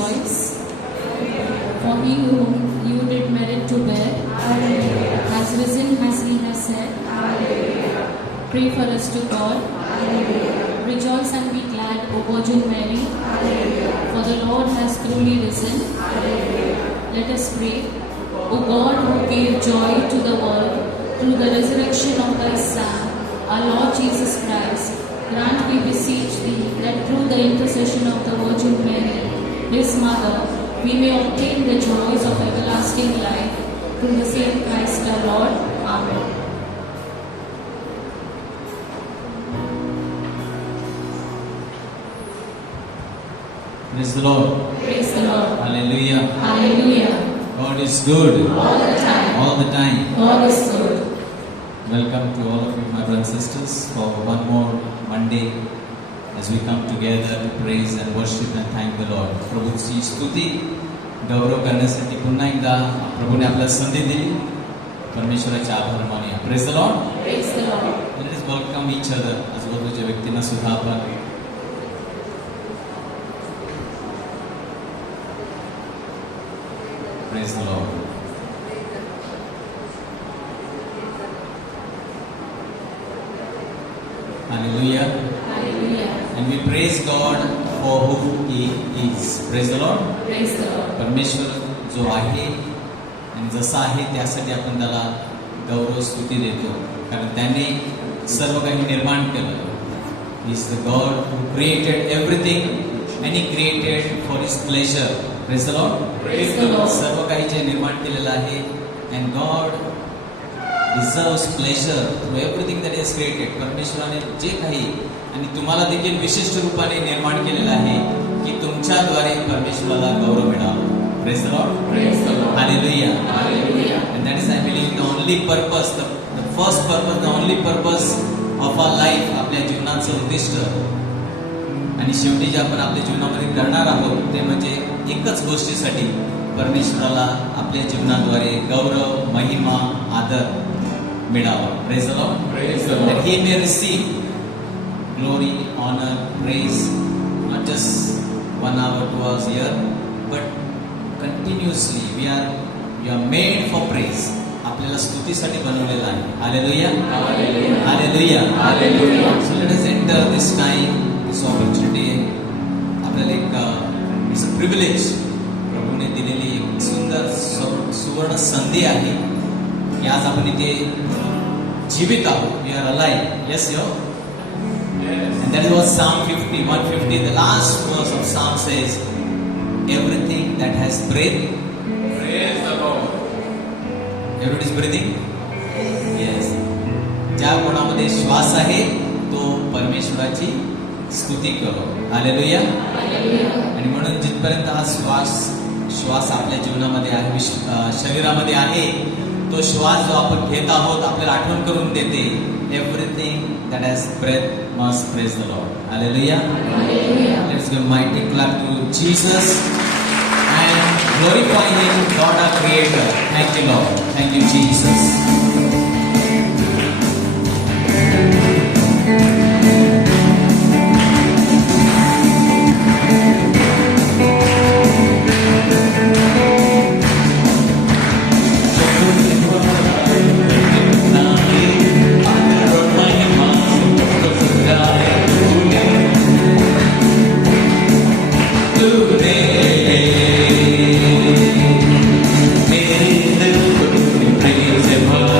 rejoice. For he whom you did merit to bear has risen as he has said. Pray for us to God. Rejoice and be glad, O Virgin Mary, for the Lord has truly risen. Let us pray. O God, who gave joy to the world through the resurrection of thy Son, our Lord Jesus Christ, grant, we beseech thee, that through the intercession of the Virgin Mary, his mother, we may obtain the joys of everlasting life, through the same Christ our Lord. Amen. Praise the Lord. Praise the Lord. Hallelujah. Hallelujah. God is good. All the time. All the time. God is good. Welcome to all of you, my brothers and sisters, for one more Monday as we come together to praise and worship and thank the Lord. प्रभूची स्तुती गौरव करण्यासाठी पुन्हा एकदा प्रभूने आपल्याला संधी दिली. परमेश्वराचे आभार मानूया. Praise the Lord. Praise the Lord. Let us welcome each other. आजूबाजूच्या व्यक्तींना सुद्धा आपण Praise the Lord. Hallelujah. Hallelujah. And we praise God for who He is. Praise the Lord. Praise the Lord. परमेश्वर जो आहे आणि जसा आहे त्यासाठी आपण त्याला गौरव स्तुती देतो, कारण त्याने सर्व काही निर्माण केलं. He is the God who created everything and He created for His pleasure. Praise the Lord. Praise the Lord. सर्व काही जे निर्माण केलेलं आहे, and God deserves pleasure through everything that He has created. परमेश्वराने जे काही आणि तुम्हाला देखील विशिष्ट रूपाने निर्माण केलेलं आहे की तुमच्याद्वारे परमेश्वराला गौरव मिळावा. Praise the Lord. Praise the Lord. Hallelujah. Hallelujah. And that is, I believe, the only purpose, the first purpose, the only purpose of our life, आपल्या जीवनाचं उद्दिष्ट आणि शेवटी जे आपण आपल्या जीवनामध्ये करणार आहोत ते म्हणजे एकच गोष्टीसाठी परमेश्वराला आपल्या जीवनाद्वारे गौरव, महिमा, आदर मिळावा. Praise the Lord. Praise the Lord. That He may receive glory, honor, praise, not just 1 hour, 2 hours a year, but continuously. We are made for praise. आपल्याला स्तुतीसाठी बनवलेलं आहे. Hallelujah. Hallelujah. Hallelujah. Hallelujah. So let us enter this time, this opportunity. आपल्याला एक it's a privilege, प्रभूने दिलेली एक सुंदर सुवर्ण संधी आहे की आज आपण इथे जीवित आहोत. We are alive. Yes, yo. And that was Psalm 50, 150. The last verse of Psalm says, everything that has breath, praise the Lord. Everybody is breathing? Yes. ज्या कोणामध्ये श्वास आहे तो परमेश्वराची स्तुती करो. हालेलुया. आणि म्हणून जिथपर्यंत हा श्वास आपल्या जीवनामध्ये आहे, शरीरामध्ये आहे, तो श्वास जो आपण घेत आहोत आपल्याला आठवण करून देते, everything that has breath must praise the Lord. Hallelujah. Let's give mighty clap to Jesus and glorify Him, God our Creator. Thank you, Lord. Thank you, Jesus. Praise Him.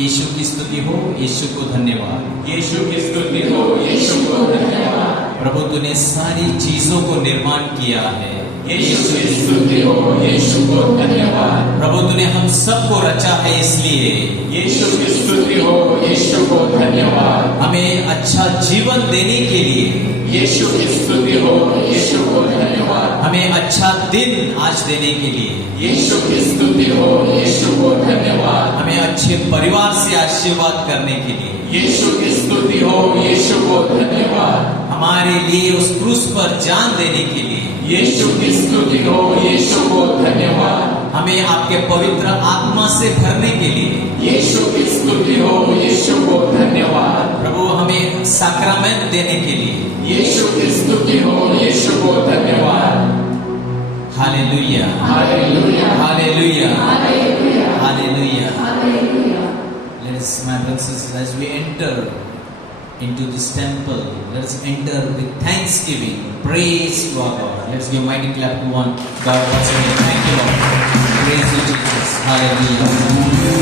यीशु की स्तुति हो, यीशु को धन्यवाद। यीशु की स्तुति हो, यीशु को धन्यवाद। प्रभु तूने सारी चीजों को निर्माण किया है। यीशु की स्तुति हो, यीशु को धन्यवाद। प्रभु तूने हम सबको रचा है, इसलिए यीशु की स्तुति हो, यीशु को धन्यवाद। हमें अच्छा जीवन देने के लिए यीशु की स्तुति हो, यीशु को धन्यवाद। हमें अच्छा दिन आज देने के लिए यीशु की स्तुति हो, यीशु को धन्यवाद। हमें अच्छे परिवार से आशीर्वाद करने के लिए यीशु की स्तुति हो, यीशु को धन्यवाद। हमारे लिए उस क्रूस पर जान देने के लिए यीशु की स्तुति हो, यीशु को धन्यवाद। हमें आपके पवित्र आत्मा से भरने के लिए यीशु की स्तुति हो, यीशु को धन्यवाद। प्रभु हमें सैक्रामेंट देने के लिए यीशु की स्तुति हो, यीशु को धन्यवाद। Hallelujah, hallelujah, hallelujah, Hallelujah. Hallelujah. Hallelujah. Let us, my brothers and sisters, as we enter into this temple, let us enter with thanksgiving, praise to our God. Let's give a mighty clap to one God once again. Thank you, Lord. Praise you, Jesus. Hallelujah.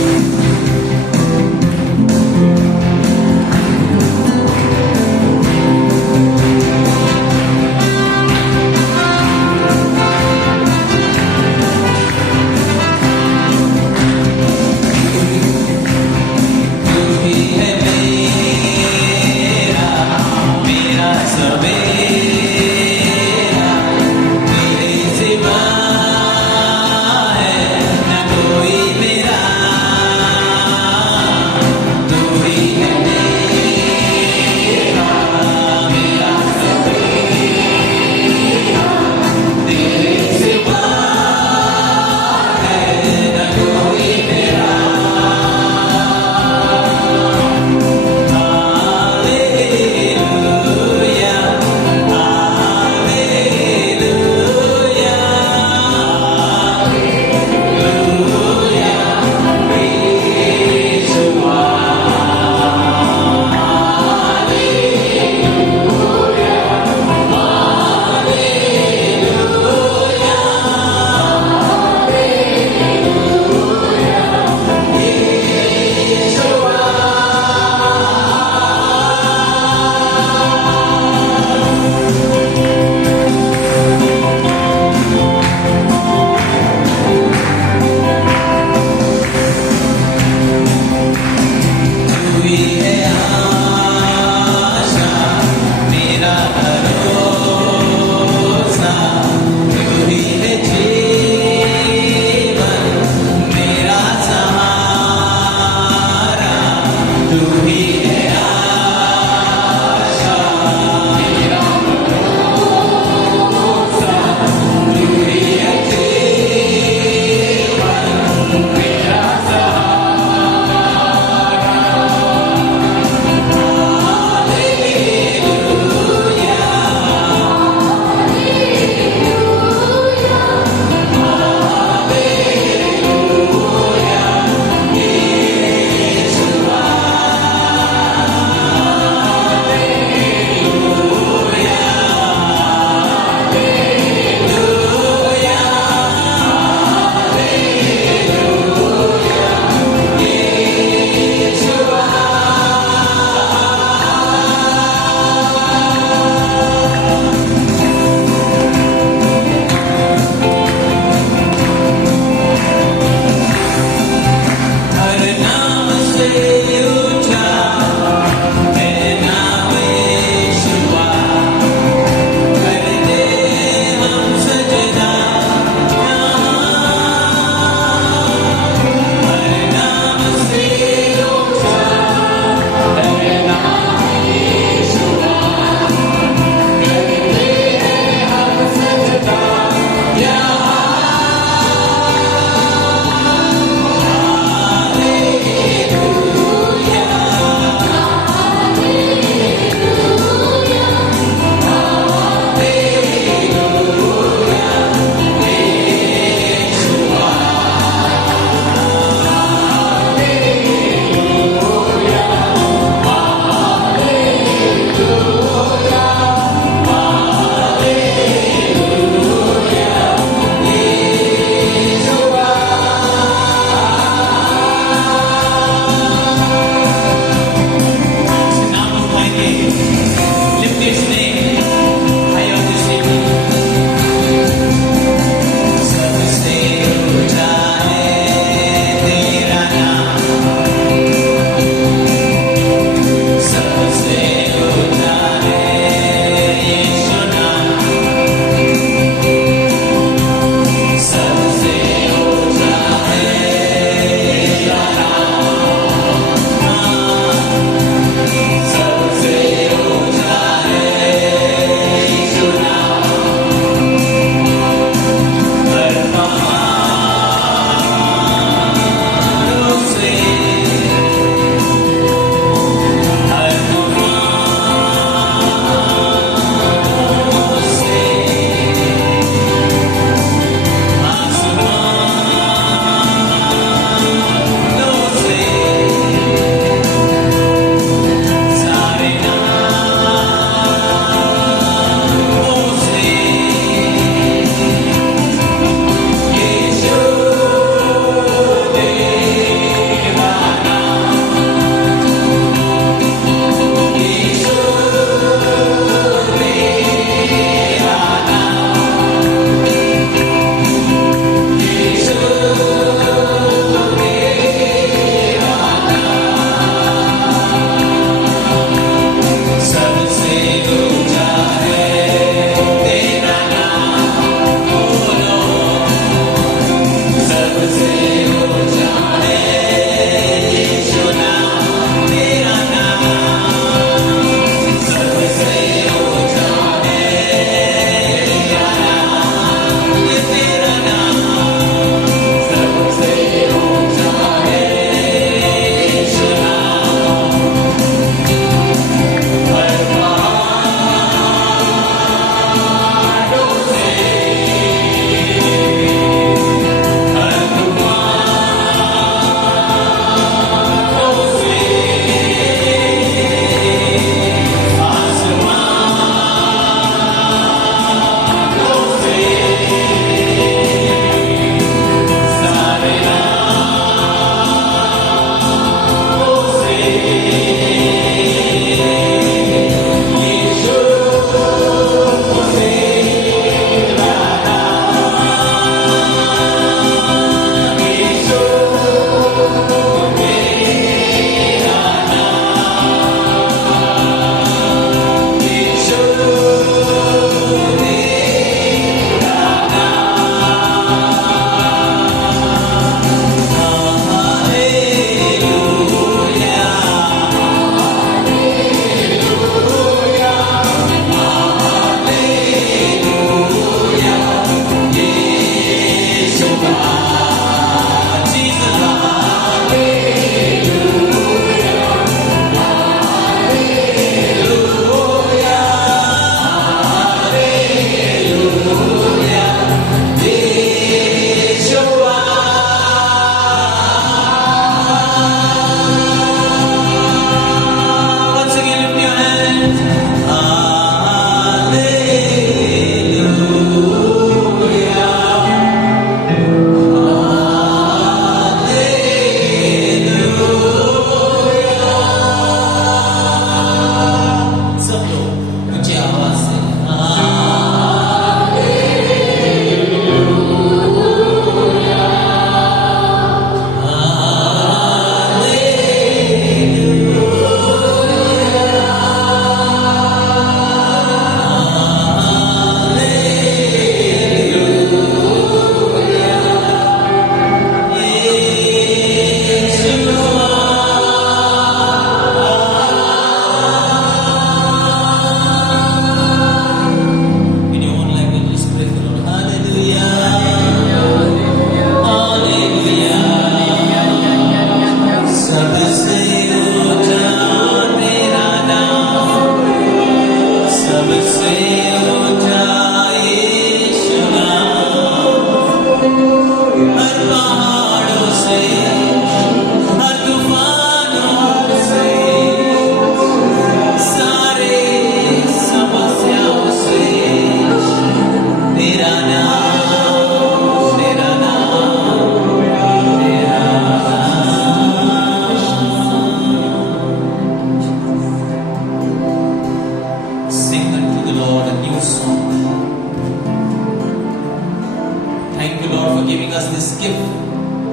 this gift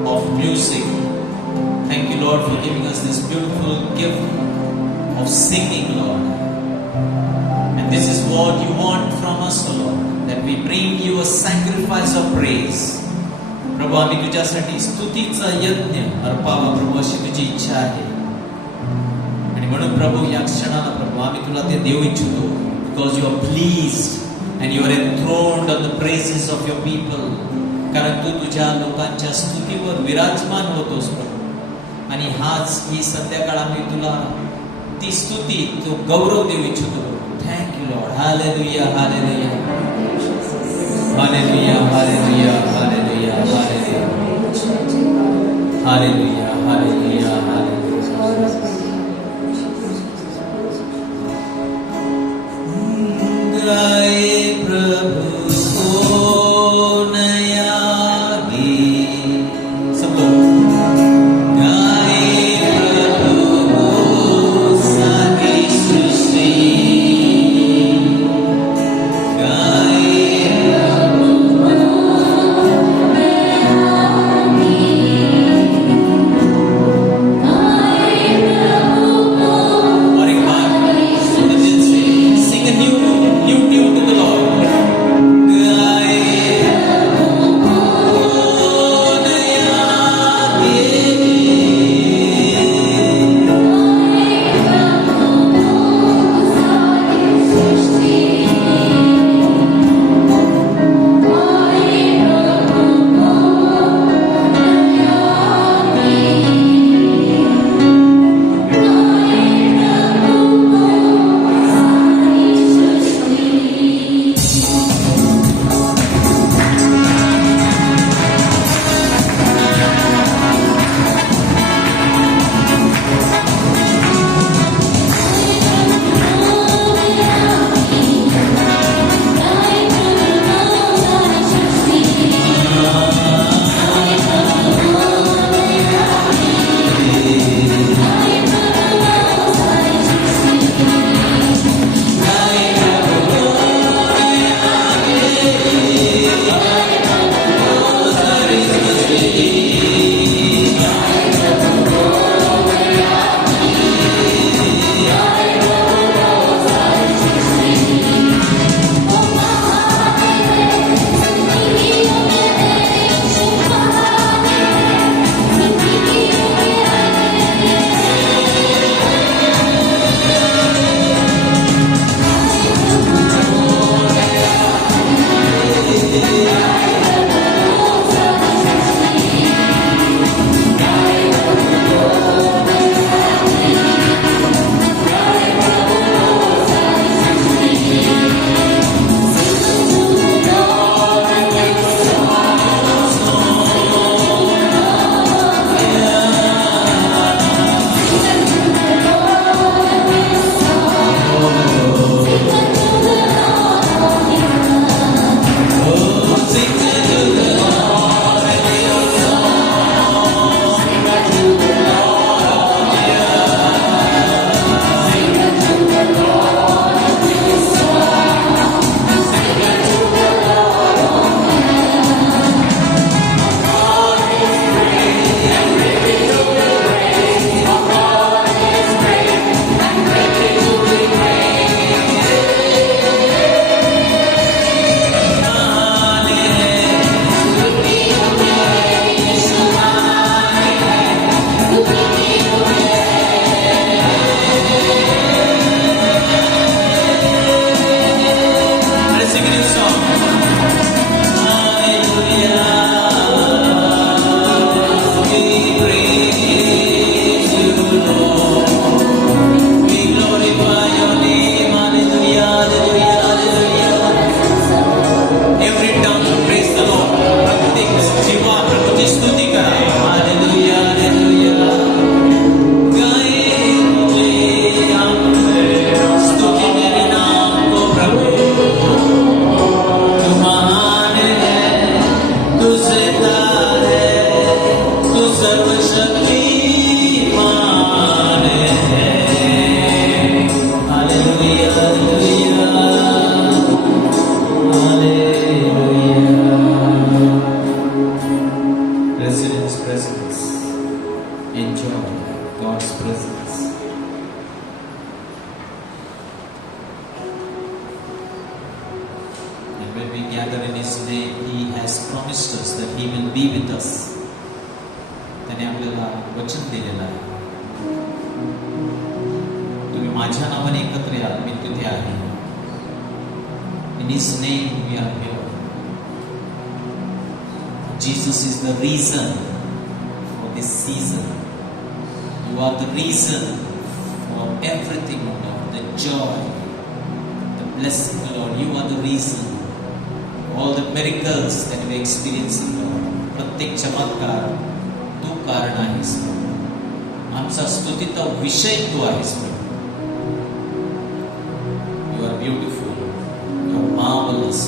of music. Thank you, Lord, for giving us this beautiful gift of singing, Lord. And this is what you want from us, O Lord, that we bring you a sacrifice of praise. प्रभू आम्ही तुझ्यासाठी स्तुतीचा यज्ञ अर्पावा प्रभू अशी तुझी इच्छा आहे. आणि म्हणून प्रभू या क्षणाला प्रभू आम्ही तुला ते देऊ इच्छितो. Because you are pleased and you are enthroned on the praises of your people. कारण तू तुझ्या लोकांच्या स्तुतीवर विराजमान होतोस प्रभू. आणि हाच ही संध्याकाळ आम्ही तुला ती स्तुती तो गौरव देऊ इच्छितो. Thank you Lord. Hallelujah hallelujah hallelujah hallelujah hallelujah hallelujah hallelujah hallelujah. गाए प्रभु को नया गीत. सब लोग गाए प्रभु को सारी सृष्टि. गाए प्रभु को नया गीत. गाए His name. He has promised us that He will be with us. त्याने आपल्याला वचन दिलेलं आहे, तुम्ही माझ्या नावाने एकत्र या, मी तिथे आहे. In His name we are here. Jesus is the reason for this season. You are the reason for everything, Lord. The joy, the blessing, Lord. You are the reason. All the miracles that we experience, Lord. प्रत्येक चमत्कार तू कारण आहेस. आमचा स्तुतीचा विषय तू आहेस. You are beautiful. You are marvelous.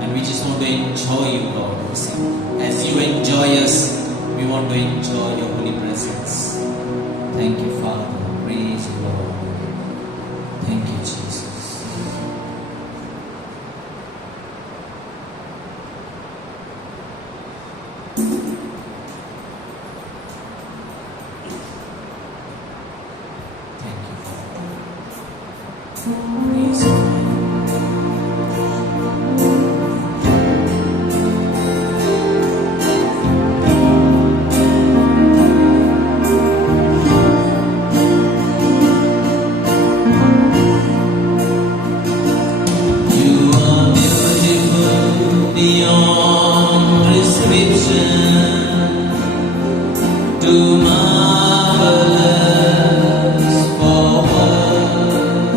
And we just want to enjoy you, Lord. As you enjoy us, we want to enjoy your holy presence. Thank you, Father. Praise you, Lord. Thank you, Jesus. Thank you, Father. Praise you, Father. Beyond description, too marvelous for words.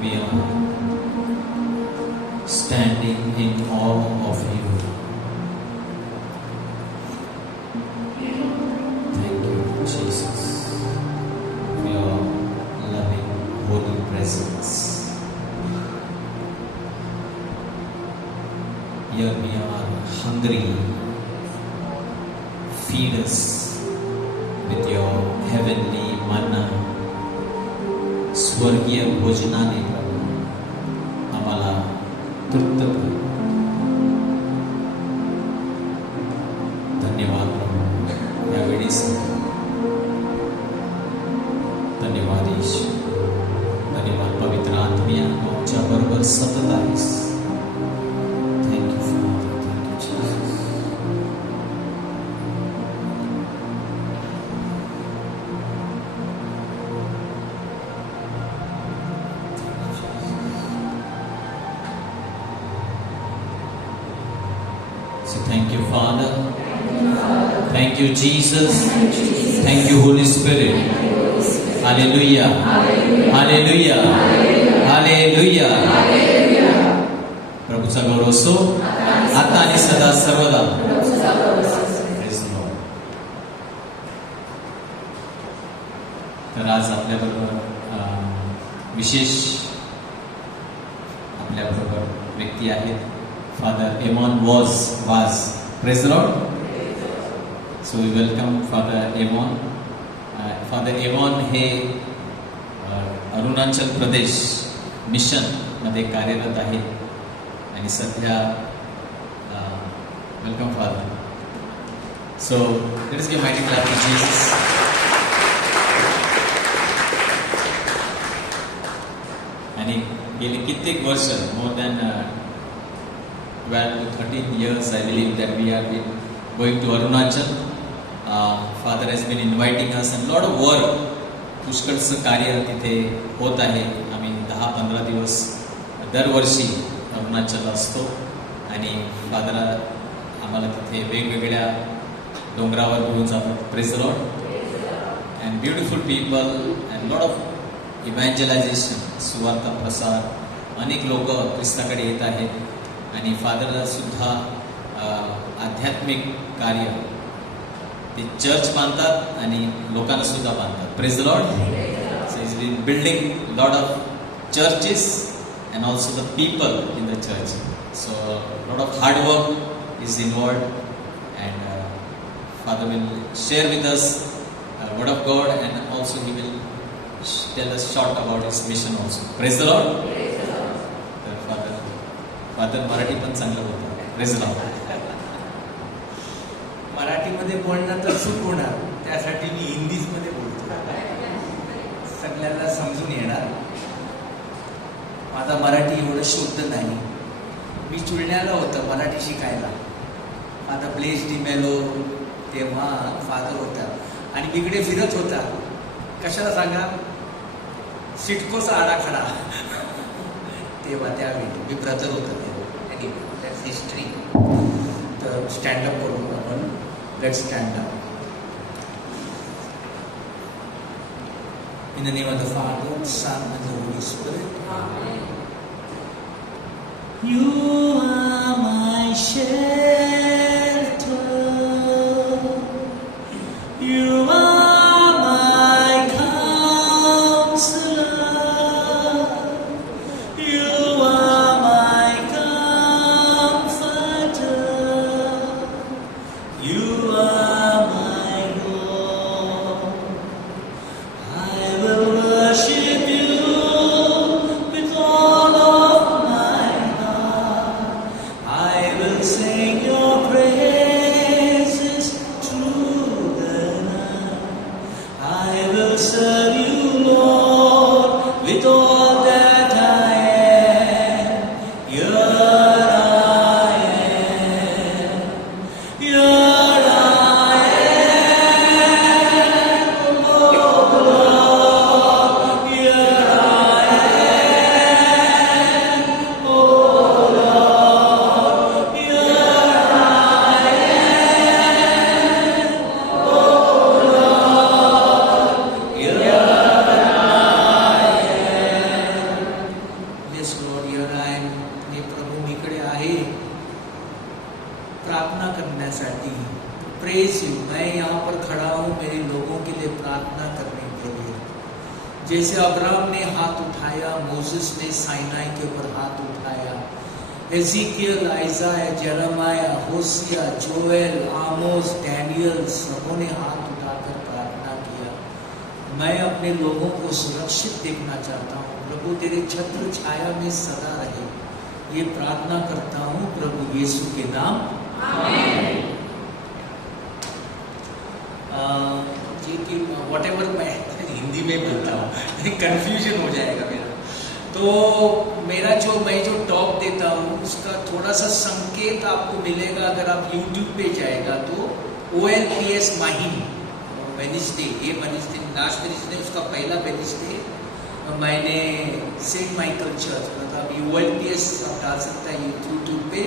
we are standing in awe of you. Thank you, Jesus, for your loving, holy presence. Here we are hungry. Feed us with your heavenly manna. स्वर्गीय भोजनाने प्रभू आम्हाला तृप्त कर. धन्यवाद प्रभू यावेळेस. धन्यवाद ईश. धन्यवाद पवित्र आत्म्या आमच्या बरोबर सतत आहेस. So thank you, Father. Thank you, Jesus. Thank you, Holy Spirit. Hallelujah. Hallelujah. Hallelujah. प्रभूचा गौरव असो आता आणि सदा सर्वदा. Praise the Lord. तर आज आपल्याबरोबर विशेष आपल्याबरोबर व्यक्ती आहेत. Father Amon was. Praise the Lord. So we welcome Father Amon. Father Amon हे अरुणाचल प्रदेश मिशन मध्ये कार्यरत आहे आणि सध्या welcome Father. So let's give mighty clap to Jesus. आणि गेली कित्येक वर्ष, more than 12 to 13 years, I believe that we have been going to Arunachal. Father has been inviting us and lot of work. पुष्कळचं कार्य तिथे होत आहे. आम्ही 10-15 दिवस दरवर्षी अरुणाचलला असतो आणि फादर आम्हाला तिथे वेगवेगळ्या डोंगरावर घेऊन जातात. Praise the Lord. And beautiful people and lot of evangelisation, सुवार्थ प्रसार. अनेक लोक ख्रिस्ताकडे येत आहेत आणि फादरला सुद्धा आध्यात्मिक कार्य ते चर्च बांधतात आणि लोकांना सुद्धा बांधतात. Praise the Lord. So is been building lot of churches and also the people in the church. So lot of hard work is involved and Father will share with us word of God and also he will tell us short about his mission also. Praise the Lord. तर Father Marathi पण चांगलं बोलतात. Praise the Lord. मराठीमध्ये बोलणं तर चूक होणार, त्यासाठी मी हिंदीमध्ये बोलतो, सगळ्यांना समजून येणार. माझा मराठी एवढं शुद्ध नाही. मी चुलण्याला होतं मराठी शिकायला. माझा ब्लेस डी मेलो तेव्हा फादर होता आणि इकडे फिरत होता. कशाला सांगा, सिडकोचा आराखडा तेव्हा त्यावेळी मी ब्रदर होता तेव्हा. That's history. तर स्टँडअप करून आपण let's stand up. In the name of the Father, Son, and the Holy Spirit. Amen. You are my shelter. You are my counselor. You are my comforter. You are my Lord. I will worship you with all of my heart. I will say जैसे अब्राहम ने हाथ उठाया, मोसेस ने साइनाई के ऊपर हाथ उठाया, एजिकियल, आइज़ाया, जेरेमाया, होसिया, जोएल, आमोस, डैनियल सबों ने हाथ उठाकर प्रार्थना किया। मैं अपने लोगों को सुरक्षित देखना चाहता हूँ, प्रभु तेरे छत्र छाया में सदा रहे, ये प्रार्थना करता हूँ प्रभु यीशु के नाम, आमीन। जी कि व्हाटएवर मैं हिंदी में बोलता हूँ कंफ्यूजन हो जाएगा मेरा। तो मेरा मैं जो टॉक देता हूँ उसका थोड़ा सा संकेत आपको मिलेगा अगर आप YouTube पे जाएगा तो OLPS माहिम वेडनेसडे, ये वेडनेसडे लास्ट वेडनेसडे उसका पहला वेडनेसडे मैंने सेंट माइकल चर्च मतलब OLPS आप डाल सकता है YouTube पे,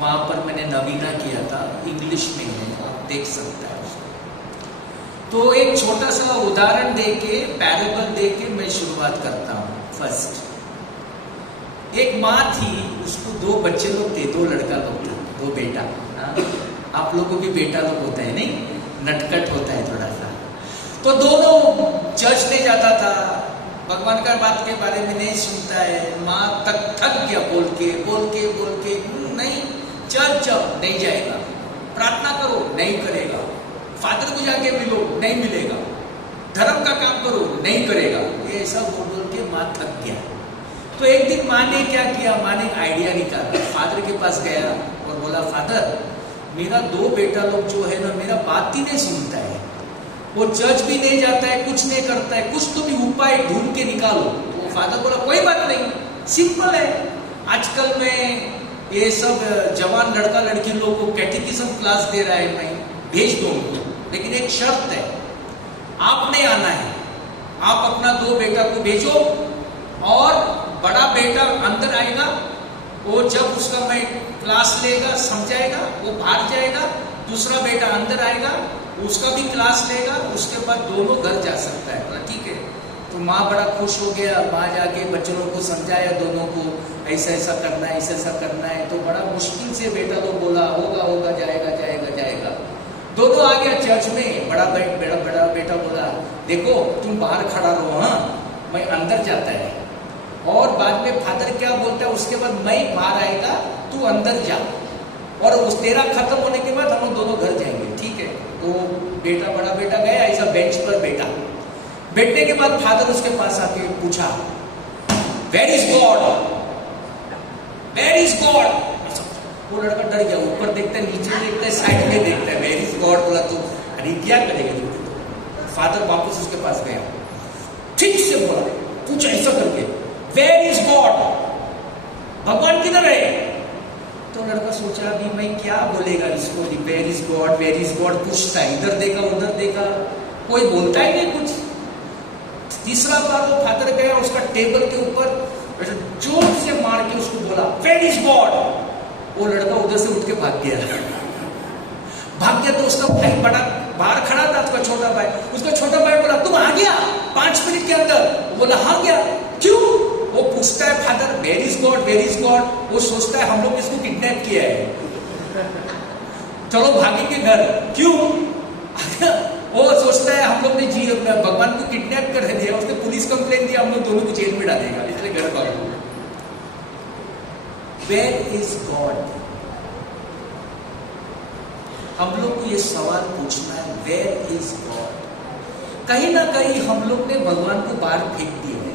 वहाँ पर मैंने नवीना किया था, इंग्लिश में है, आप देख सकता है उसको। तो एक छोटा सा उदाहरण देके, पैराबल देके मैं शुरुआत करता हूँ। फर्स्ट, एक माँ थी, उसको 2 बच्चे लोग थे, 2 लड़का लोग थे, 2 बेटा। आप लोगों को भी बेटा लोग होता है नहीं, नटखट होता है थोड़ा सा। तो दोनों चर्च नहीं जाता था, भगवान का बात के बारे में नहीं सुनता है। माँ थक गया बोल के नहीं, चर्च जाओ, नहीं जाएगा, प्रार्थना करो, नहीं करेगा, फादर को जाके मिलो, नहीं मिलेगा, धर्म का काम करो, नहीं करेगा, ये सब बोल के माँ थक गया। तो एक दिन माँ ने क्या किया, माँ ने आइडिया निकाला, फादर के पास गया और बोला, फादर मेरा 2 बेटा लोग जो है ना मेरा बात ही नहीं सुनता है, वो चर्च भी नहीं जाता है, कुछ नहीं करता है, कुछ तो भी उपाय ढूंढ के निकालो। तो फादर बोला कोई बात नहीं, सिंपल है, आजकल मैं ये सब जवान लड़का लड़की लोग को कैटेकिज्म क्लास दे रहा है, मैं भेज दो उनको, लेकिन एक शर्त है, आपने आना है, आप अपना 2 बेटा को भेजो और बड़ा बेटा अंदर आएगा, वो जब उसका मैं क्लास लेगा समझाएगा, वो बाहर जाएगा, दूसरा बेटा अंदर आएगा, उसका भी क्लास लेगा, उसके बाद दोनों घर जा सकता है। तो ठीक है। तो माँ बड़ा खुश हो गया, माँ जाके बच्चों को समझाया दोनों को, ऐसा ऐसा करना है, ऐसा ऐसा करना है। तो बड़ा मुश्किल से बेटा लोग बोला होगा, जाएगा। दोनों आ गया चर्च में, बड़ा बेटा बोला, देखो तुम बाहर खड़ा रहो, हाँ मैं अंदर जाता है, और बाद में फादर क्या बोलता है उसके बाद मैं बाहर आएगा, तू अंदर जा, और उस तेरा खत्म होने के बाद हम दोनों घर जाएंगे, ठीक है। तो बड़ा बेटा गया, ऐसा बेंच पर बैठा, बैठने के बाद फादर उसके पास आके पूछा, वेयर इज गॉड? वो लड़का डर गया, ऊपर देखता है, नीचे देखता है, साइड में देखता है, वेयर इज गॉड बोला तो अरे क्या करेगा। फादर वापस उसके पास गया, ठीक से बोला, पूछा ऐसा करके, वेयर इज गॉड? भगवान किधर है? तो लड़का सोचा अभी मैं क्या बोलेगा इसको, वेयर इज गॉड पूछता है, इधर देखा उधर देखा, कोई बोलता ही नहीं कुछ। तीसरा बार वो फादर गया, उसका टेबल के ऊपर जोर से मार के उसको बोला, वेयर इज गॉड? वो लड़का उधर से उठ के भाग गया। तो उसका भाई बड़ा बाहर खड़ा था, उसका छोटा भाई बोला, तुम आ गया 5 मिनट के अंदर? बोला हाँ गया। क्यों? वो पूछता है फादर, वेयर इज गॉड? वो सोचता है हम लोग इसको किडनैप किया है, चलो भागेंगे घर। क्यों? वो सोचता है हम लोग ने भगवान को किडनैप कर दिया, उसने पुलिस कंप्लेंट दिया, हम लोग दोनों को जेल में डालेगा, इसलिए घर भागो। Where is God? हम लोग को ये सवाल पूछना है, वेयर इज गॉड? कहीं ना कहीं हम लोग ने भगवान को बाहर फेंक दिया है।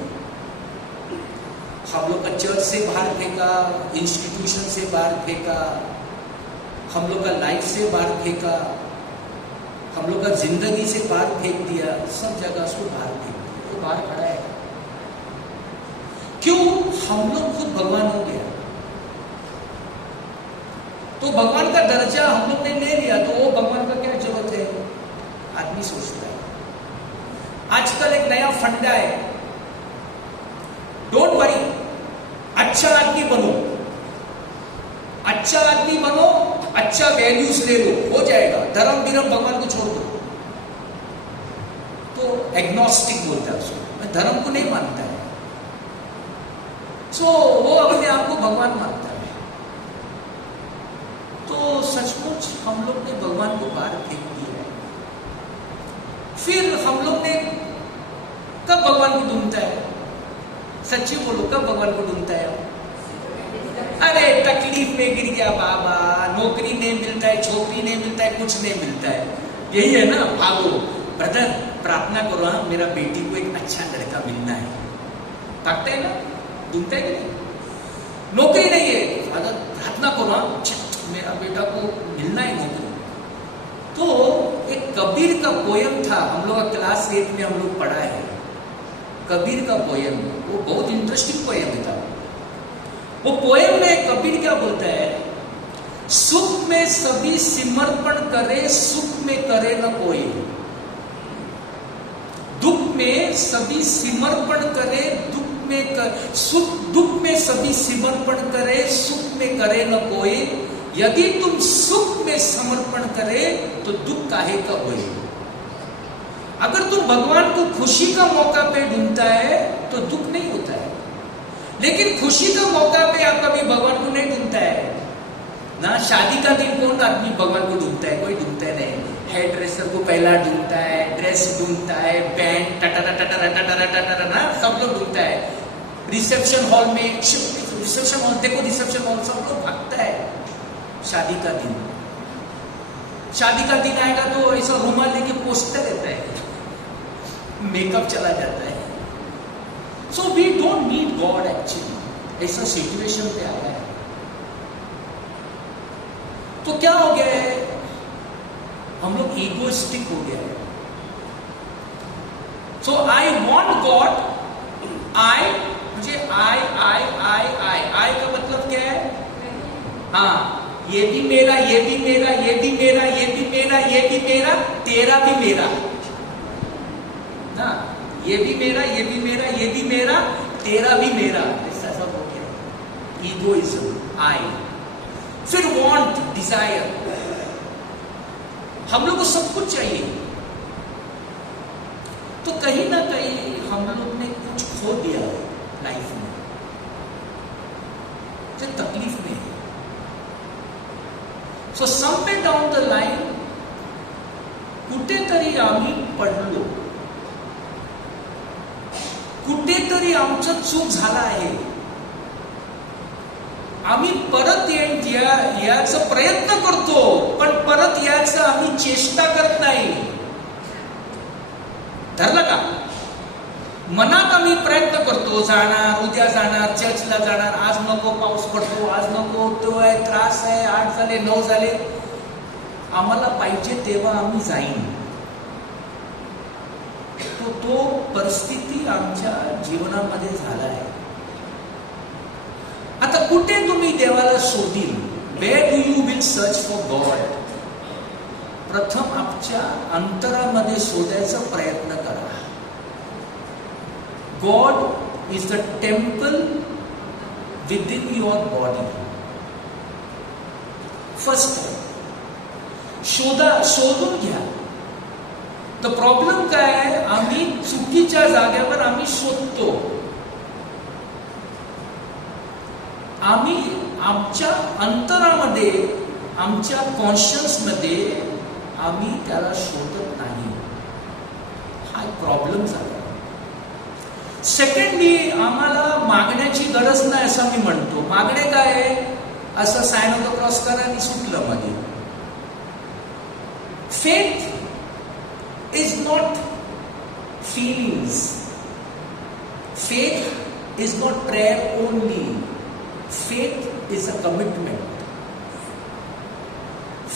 हम लोग का चर्च से बाहर फेंका, इंस्टीट्यूशन से बाहर फेंका, हम लोग का लाइफ से बाहर फेंका, हम लोग का जिंदगी से बाहर फेंक दिया, सब जगह उसको बाहर फेंक दिया। तो बाहर खड़ा है क्यों? हम लोग खुद भगवान हो गया, तो भगवान का दर्जा हम लोग ने ले लिया, तो वो भगवान का क्या जरूरत है? आदमी सोचता है। आजकल एक नया फंडा है, डोंट वरी, अच्छा आदमी बनो, अच्छा वैल्यूज ले लो, हो जाएगा। धर्म बिरम भगवान को छोड़ दो। तो एग्नोस्टिक बोलता है उसको, मैं धर्म को नहीं मानता है, सो वो अपने आप को भगवान मानता है। तो सचमुच हम लोग ने भगवान को बाहर फेंक दिया है। फिर हम लोग ने कब भगवान को ढूंढता है? सच्ची बोलो, कब भगवान को ढूंढता है? अरे तकलीफ में गिर गया बाबा, नौकरी नहीं मिलता है, छोकरी नहीं मिलता है, कुछ नहीं मिलता है, यही है ना, भागो। ब्रदर प्रार्थना करो, हाँ मेरा बेटी को एक अच्छा लड़का मिलना है। भागता है ना, ढूंढता है कि नहीं? नौकरी नहीं है, फादर प्रार्थना करो, हाँ मेरा बेटा को मिलना है नौकरी। तो एक कबीर का पोयम था, हम लोग क्लास 8 में हम लोग पढ़ा है, कबीर का पोयम, वो बहुत इंटरेस्टिंग पोयम था। वो पोयम में कबीर क्या बोलता है? सुख में सभी समर्पण करे, सुख में करे न कोई, दुख में सभी समर्पण करे, दुख में सभी समर्पण करे, सुख में करे न कोई, यदि तुम सुख में समर्पण करे तो दुख काहे का होए। अगर तुम भगवान को खुशी का मौका पे ढूंढता है तो दुख नहीं होता है, लेकिन खुशी का मौका पे आप कभी भगवान को नहीं ढूंढता है ना। शादी का दिन कौन आदमी भगवान को ढूंढता है? कोई ढूंढता नहीं। हेयर ड्रेसर को पहला ढूंढता है, ड्रेस ढूंढता है, बैंड टटरा टटरा टटरा टटरा ना, सब लोग ढूंढता है। रिसेप्शन हॉल में, रिसेप्शन हॉल देखो, रिसेप्शन हॉल सब लोग भागता है। शादी का दिन, शादी का दिन आएगा तो ऐसा रुमाल लेके पोस्टर रहता है, मेकअप चला जाता है। So we don't need God actually, ऐसा सिचुएशन पे आया है। तो क्या हो गया है? हम लोग ईगोइस्टिक हो गया है। सो आई वॉन्ट गॉड, मुझे आई का मतलब क्या है? हाँ, ये भी मेरा, ये भी मेरा, ये भी मेरा, ये भी मेरा, ये भी मेरा, तेरा भी मेरा ना, ये भी मेरा, ये भी मेरा, ये भी मेरा, तेरा भी मेरा, ऐसा सब हो गया ईगोइज्म, आई। फिर वांट, डिजायर, हम लोग को सब कुछ चाहिए। तो कहीं ना कहीं हम लोग ने कुछ खो दिया है लाइफ में, जो तकलीफ में है। So somewhere down the line कुठेतरी आम्ही पडलो, कुठेतरी आमचं चूक झाला आहे। आम्ही परत याचा प्रयत्न करतो, पण परत याचा आम्ही चेष्टा करत नाही। धरलं का? मनात आम्ही प्रयत्न करतो, जाणार, उद्या जाणार, चर्चला जाणार, आज नको पाऊस पडतो, आज नको, तो आहे, त्रास आहे, 8 झाले 9 झाले, आम्हाला पाहिजे तेव्हा आम्ही जाईन। तो परिस्थिती आमच्या जीवनामध्ये झाला आहे। आता कुठे तुम्ही देवाला शोधील? Where do you will search for God? प्रथम आमच्या अंतरामध्ये शोधायचा प्रयत्न करा। God is the temple within your body. First शोधून घ्या। तर प्रॉब्लेम काय आहे? आम्ही चुकीच्या जागेवर आम्ही शोधतो। आम्ही आमच्या अंतरामध्ये, आमच्या कॉन्शियसमध्ये आम्ही त्याला शोधत नाही। हा एक प्रॉब्लेम झाला। सेकंडली, आम्हाला मागण्याची गरज नाही असं मी म्हणतो। मागणे काय आहे? असं साइन ऑफ द क्रॉस करा आणि सुटलं मध्ये। Faith is not feelings. Faith is not prayer only. Faith is a commitment.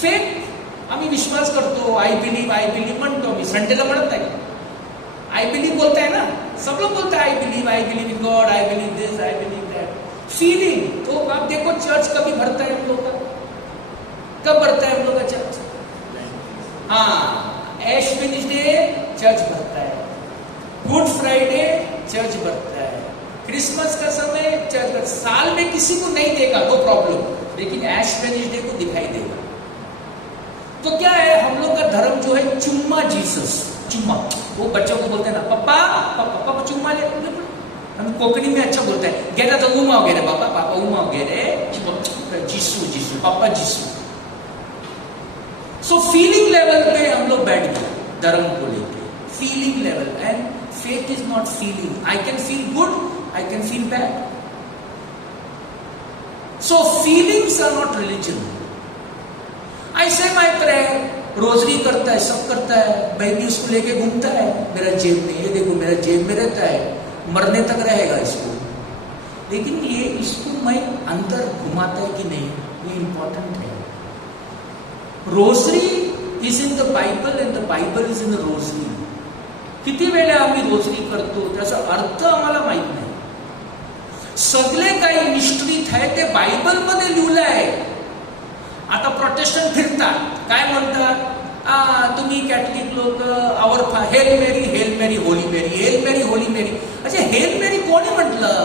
Faith आम्ही विश्वास करतो, आई बिलीव म्हणतो मी, संडेला म्हणत नाही का? आई बिलीव बोलताय ना, सब लोग बोलते हैं I believe in God, I believe this, I believe that. Feeling तो आप देखो, चर्च कभी भरता है हम लोग का? कब भरता है हम लोग का चर्च? हाँ, ऐश वेडनेसडे चर्च भरता है, गुड फ्राइडे चर्च भरता है, क्रिसमस का समय चर्च भरता। साल में किसी को नहीं देगा, नो प्रॉब्लम, लेकिन ऐश वेडनेसडे को दिखाई देगा। तो क्या है, हम लोग का धर्म जो है चुम्मा जीसस, चुम्मा। वो बच्चों को बोलते हैं ना, पप्पा पप्पा चुम्मा ले। हम कोकणी में अच्छा बोलते हैं, गेला तो उमा वगैरह, पापा उमा वगैरह, जीसू पापा जीसू। सो फीलिंग लेवल पे हम लोग बैठ गए धर्म को लेके, feeling level. And Faith is not feeling. I can feel good, I can feel bad. So feelings are not religion. I say my prayer, rosary करता है, सब करता है, बहनी उसको लेके घूमता है मेरा जेब में, ये देखो मेरा जेब में रहता है, मरने तक रहेगा इसको, लेकिन ये इसको मैं अंदर घुमाता है कि नहीं, ये इंपॉर्टेंट है. Rosary is in the Bible and the Bible is in the rosary. किती वेळा आम्ही रोजरी करतो त्याचा अर्थ आम्हाला माहित नाही. सगळे काही मिस्ट्रीत आहे ते बायबल मध्ये लिहिलं आहे. आता प्रोटेस्टंट फिरतात, काय म्हणतात, तुम्ही कॅथलिक लोक आवर हेल मेरी होली मेरी, हेल मेरी होली मेरी. अच्छा, हेल मेरी कोणी म्हटलं?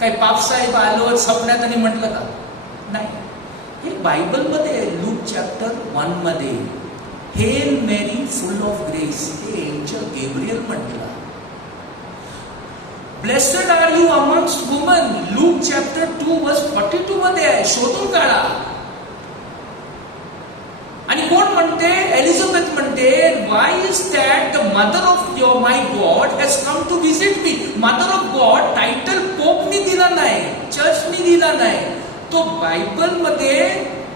काय बापसाहेब आलो सपन्यात आणि म्हटलं का? नाही, हे बायबल मध्ये लूक चॅप्टर 1 मध्ये hail Mary full of grace, हे एंजल गॅब्रियल म्हटलं. Blessed are you amongst women, Luke chapter 2 verse 42 मध्ये आहे, शोधून काढा. आणि कोण म्हणते? एलिझाबेथ म्हणते, why is that the mother of your my God has come to visit me. Mother of God title पोपनी दिला नाही, चर्चनी दिला नाही, तो बायबल मध्ये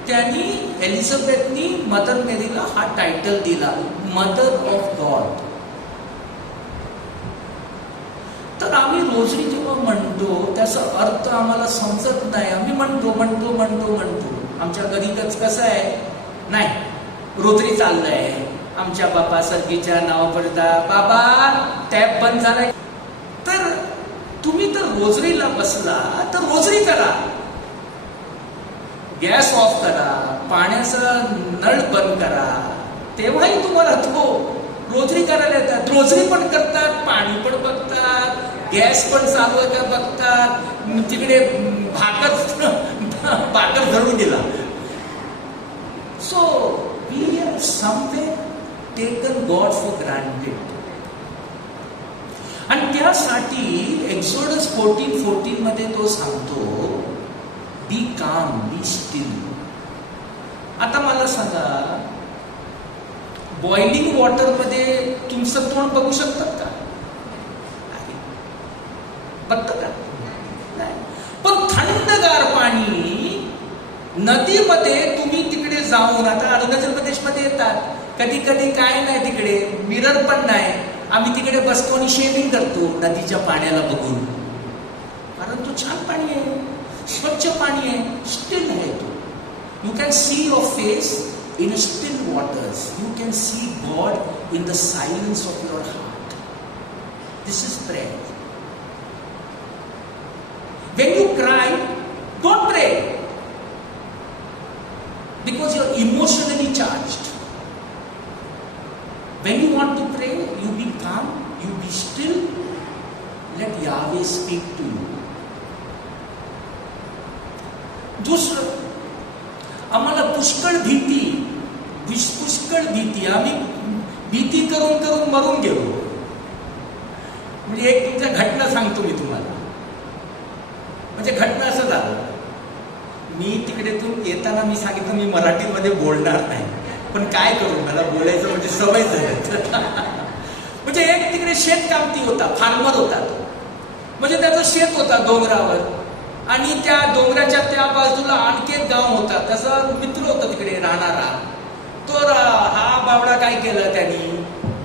त्यांनी एलिझाबेथनी मदर मेरीला हा टायटल दिला, मदर ऑफ गॉड. तर आम्ही रोजरी जेव्हा म्हणतो त्याचा अर्थ आम्हाला समजत नाही. आम्ही म्हणतो आमच्या घरीच कसं आहे, नाही रोजरी चाललंय, आमच्या बाबा सर्गीच्या नाव पडता, बाबा टॅप बंद झालाय. तर तुम्ही तर रोजरीला बसला तर रोजरी करा, गॅस ऑफ करा, पाण्याचा नळ बंद करा, तेव्हाही तुम्हाला तो रोजरी करायला येतात. रोजरी पण करतात, पाणी पण बघतात, गॅस पण चालू आहे का बघतात, तिकडे भाकर धरून दिला. So we have somewhere taken God for granted. आणि त्यासाठी एक्सोडस 14:14 मध्ये तो सांगतो, बी काम, बी स्टिल. आता मला सांगा, बॉइलिंग वॉटर मध्ये तुमचं तोंड बघू शकतात का? बघतात का? नाही. पण थंडगार पाणी नदीमध्ये तुम्ही तिकडे जाऊन, आता अरुणाचल प्रदेशमध्ये येतात, कधी कधी काय नाही तिकडे मिरर पण नाही, आम्ही तिकडे बसतो आणि शेविंग करतो नदीच्या पाण्याला बघून, कारण तो छान पाणी आहे, स्वच्छ पाणी आहे, स्टिल आहे तो. You can see your face in still waters. You can see God in the silence of your heart. This is prayer. When you cry, don't pray, because you're emotionally charged. When you want to pray, you be calm, you be still, let Yahweh speak to you. दुसरं, आम्हाला पुष्कळ भीती, आम्ही भीती करून करून मरून गेलो. म्हणजे एक तुमच्या घटना सांगतो मी तुम्हाला. म्हणजे घटना असं झालं, मी तिकडेतून येताना मी सांगितलं मी मराठीमध्ये बोलणार नाही, पण काय करू, मला बोलायचं म्हणजे सवय झाली. म्हणजे एक तिकडे शेतकामती होता, फार्मर होता तो. म्हणजे त्याचं शेत होता डोंगरावर, आणि त्या डोंगराच्या त्या बाजूला आणखी एक गाव होता, त्याचा मित्र होता तिकडे राहणारा. तो हा बाबडा काय केलं त्यांनी,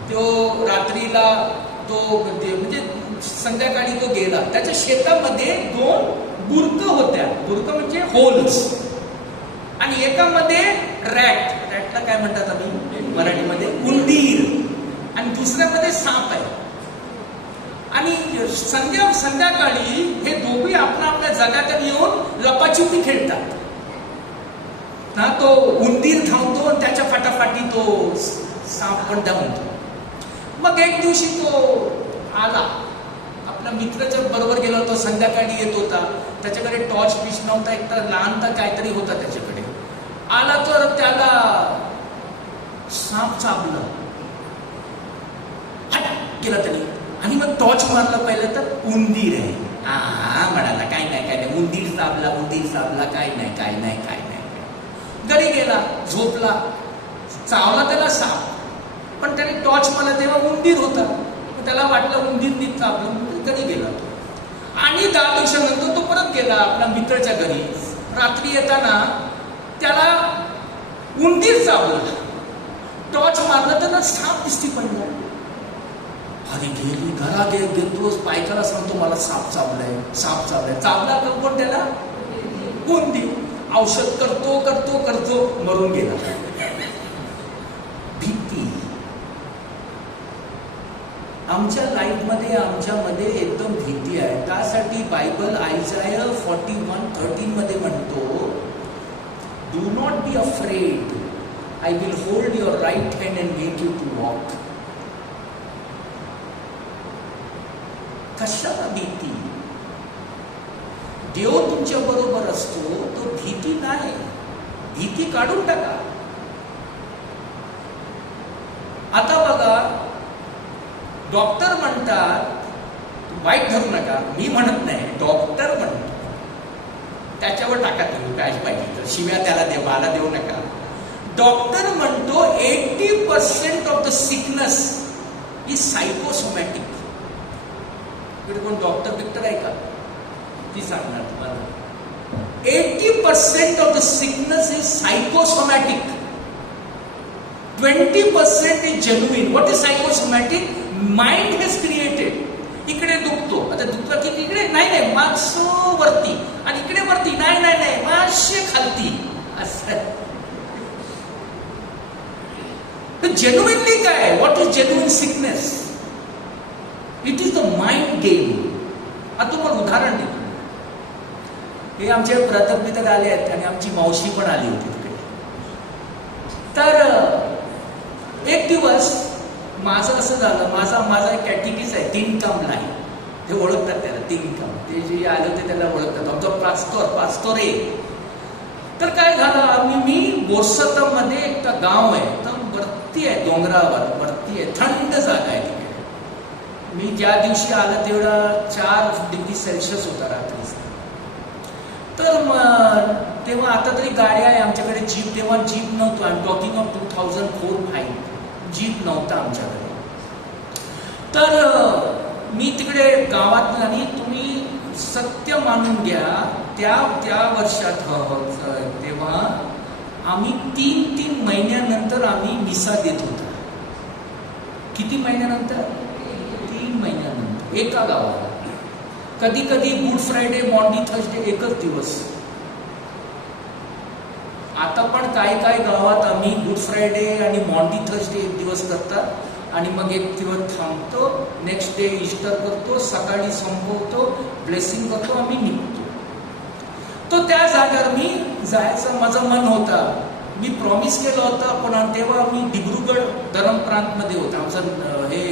तो रात्रीला तो म्हणजे संध्याकाळी तो गेला, त्याच्या शेतामध्ये 2 बुरकं होत्या, बुरकं म्हणजे होल्स, आणि एकामध्ये रॅटला काय म्हणतात आम्ही मराठीमध्ये, उंदीर, आणि दुसऱ्यामध्ये साप आहे. आणि संध्याकाळी हे दोघी आपल्या जगात येऊन लपाछुपी खेळतात ना. तो उंदीर धावतो आणि त्याच्या फाटाफाटी तो साप पण धावतो. मग एक दिवशी तो आला, आपल्या मित्राच्या बरोबर गेला होता, संध्याकाळी येत होता, त्याच्याकडे टॉर्च पिच नव्हता, एक तर लहानता काहीतरी होता त्याच्याकडे. आला तर त्याला साप चाबला, हट केला त्याने, आणि मग टॉर्च मारला पहिलं तर उंदीर आहे. हा म्हणाला काय नाही, उंदीर साबला, काय नाही. घरी गेला, झोपला, चावला त्याला साप, पण त्याने टॉर्च मारला तेव्हा उंदीर होता. त्याला वाटलं उंदीर चावलं म्हणून घरी गेला तो. आणि 10 दिवसानंतर तो परत गेला आपल्या मित्राच्या घरी. रात्री येताना त्याला उंदीर चावला. टॉर्च मारलं तर साप दिसती पडला. अरे गेली घरात घेतोस बायकाला सांगतो मला साप चावलाय, साप चावलाय. चावला कोण त्याला? उंदीर. औषध करतो करतो करतो मरून गेला. भीती आमच्या लाईफमध्ये आमच्यामध्ये एकदम भीती आहे. त्यासाठी बायबल आयजाया 41:13 मध्ये म्हणतो, do not be afraid, I will hold your right hand and make you to walk. कशाला भीती? देव तुमच्या बरोबर असतो, तो भीती नाही. भीती काढून टाका. आता बघा, डॉक्टर म्हणतात, वाईट धरू नका, मी म्हणत नाही, डॉक्टर म्हणतो. त्याच्यावर टाका तुम्ही काय पाहिजे तर, शिव्या त्याला देऊ, मला देऊ नका. डॉक्टर म्हणतो 80% of the sickness is psychosomatic. इकडे कोण डॉक्टर बिक्टर आहे का? ती सांगणार तुम्हाला. 80% of the sickness is psychosomatic, 20% is genuine. What is psychosomatic? Mind has created. इकडे दुखतो, आता दुखलं की इकडे नाही मागसो वरती, आणि इकडे वरती नाही मागशे खालती, असं. जेन्युइनली काय? What is genuine sickness? It is the mind game. आता तुम्हाला उदाहरण देतो. हे आमचे प्रथम मित्र आले आहेत आणि आमची मावशी पण आली होती तिकडे. तर एक दिवस माझं असं झालं, माझा एक कॅटेगिस आहे, 3 काम लाईन. हे ओळखतात त्याला, 3 काम. ते जे आले होते त्याला ओळखतात. आमचा पास्टर आहे. तर काय झालं, मी बोरसतम मध्ये एक गाव आहे, तर वरती आहे, डोंगरावर वरती आहे, थंड जागा आहे तिकडे. मी ज्या दिवशी आलं तेवढा 4 डिग्री सेल्सिअस होता रात्रीचा. तर तेव्हा आता तरी गाड्या आहे आमच्याकडे, जीप. तेव्हा जीप नव्हतं. I am talking of 2004-05. जीप नव्हता आमच्याकडे. तर मी तिकडे गावात, आणि तुम्ही सत्य मानून घ्या, त्या वर्षात तेव्हा आम्ही 3 महिन्यानंतर आम्ही मिसा देत होता. किती महिन्यानंतर? 3 महिन्यानंतर एका गावाला. कधी कधी गुड फ्रायडे, मॉन्डी थर्सडे एकच दिवस. आता पण काही गावात आम्ही गुड फ्रायडे आणि मॉन्डी थर्सडे एक दिवस करतात, आणि मग एक दिवस थांबतो, नेक्स्ट डे ईस्टर करतो, सकाळी संपवतो, ब्लेसिंग करतो, आम्ही निघतो. तो त्या जागेवर मी जायचं माझं मन होता. मी प्रॉमिस केलं होतं, पण तेव्हा आम्ही डिब्रुगड धरम प्रांतमध्ये होतो. आमचा हे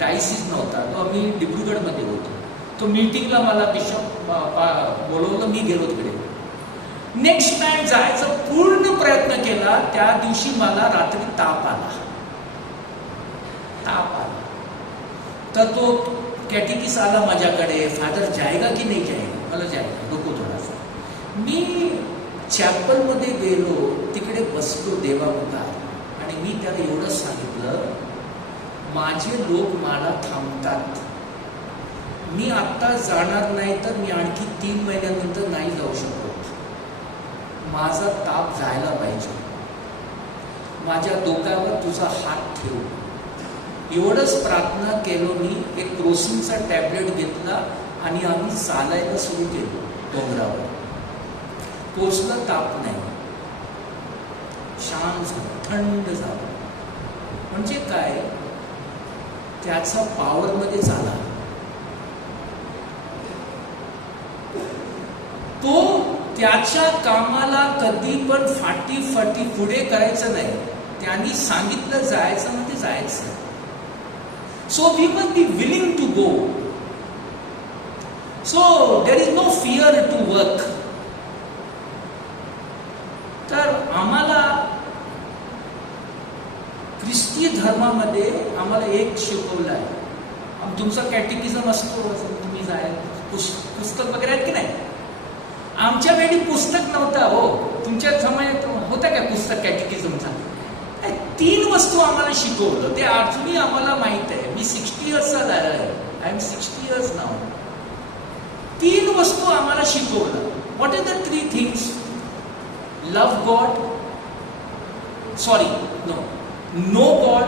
डायसिस नव्हता, तो आम्ही डिब्रुगडमध्ये होतो. तो मीटिंगला मला बिशप बोलवलं, मी गेलो तिकडे. नेक्स्ट टाइम जायचा पूर्ण प्रयत्न केला. त्या दिवशी मला रात्री ताप आला. तर तो कॅटेकिस आला माझ्याकडे, फादर जाएगा की नाही जाएगा? मला जाएगा, नको थोडासा. मी चॅपलमध्ये गेलो, तिकडे बसलो देवापुढे, आणि मी त्याला एवढंच सांगितलं, माझे लोक मला थांबतात, मी आत्ता जाणार नाही तर मी आणखी 3 महिन्यानंतर नाही जाऊ शकत. माझा ताप जायला पाहिजे. माझ्या डोक्यावर तुझा हात ठेव. एवढंच प्रार्थना केलो मी. एक क्रोसिनचा टॅबलेट घेतला आणि आम्ही चालायला सुरू केलो डोंगरावर. पोचलं, ताप नाही, शांत झालं, थंड झालं. म्हणजे काय? त्याचा पॉवरमध्ये झाला. तो त्याच्या कामाला कधी पण फाटी पुढे करायचं नाही. त्यांनी सांगितलं जायचं म्हणजे जायचं. So we must be willing to go. So there is no fear to work. तर आम्हाला ख्रिस्ती धर्मामध्ये आम्हाला एक शिकवलं आहे. तुमचा कॅटेकिझम असतो, तुम्ही जाय पुस्तक वगैरे आहेत की नाही? आमच्या वेळी पुस्तक नव्हता हो. तुमच्या समयात होता का पुस्तक कॅटेकिझमचा? 3 वस्तू आम्हाला शिकवलं. ते अजूनही आम्हाला माहित आहे. मी 60 इयर्सचा झाला आहे. I am 60 years now. 3 वस्तू आम्हाला शिकवलं. What is the 3 things? Love God, sorry know God,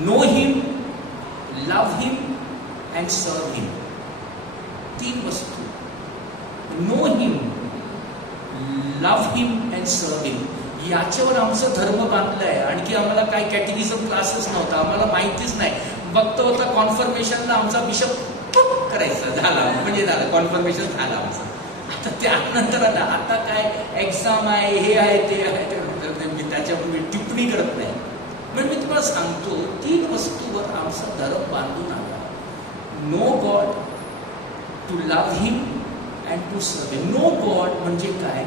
know him, love him and serve him. 3 वस्तू. Know him, love him and serve him. याच्यावर आमचं धर्म बांधलं आहे. आणखी आम्हाला काय कॅटेकिझम क्लासेस नव्हता, आम्हाला माहितीच नाही. बघतो होता कॉन्फर्मेशनला आमचा बिशप करायचा, झाला म्हणजे झालं, कॉन्फर्मेशन झालं आमचं. आता त्यानंतर आता काय एक्झाम आहे, हे आहे, ते आहे, मी त्याच्यावर मी टिप्पणी करत नाही. पण मी तुम्हाला सांगतो 3 वस्तूवर आमचा धर्म बांधून आला. Know God, to love him and to serve him. Know God म्हणजे काय?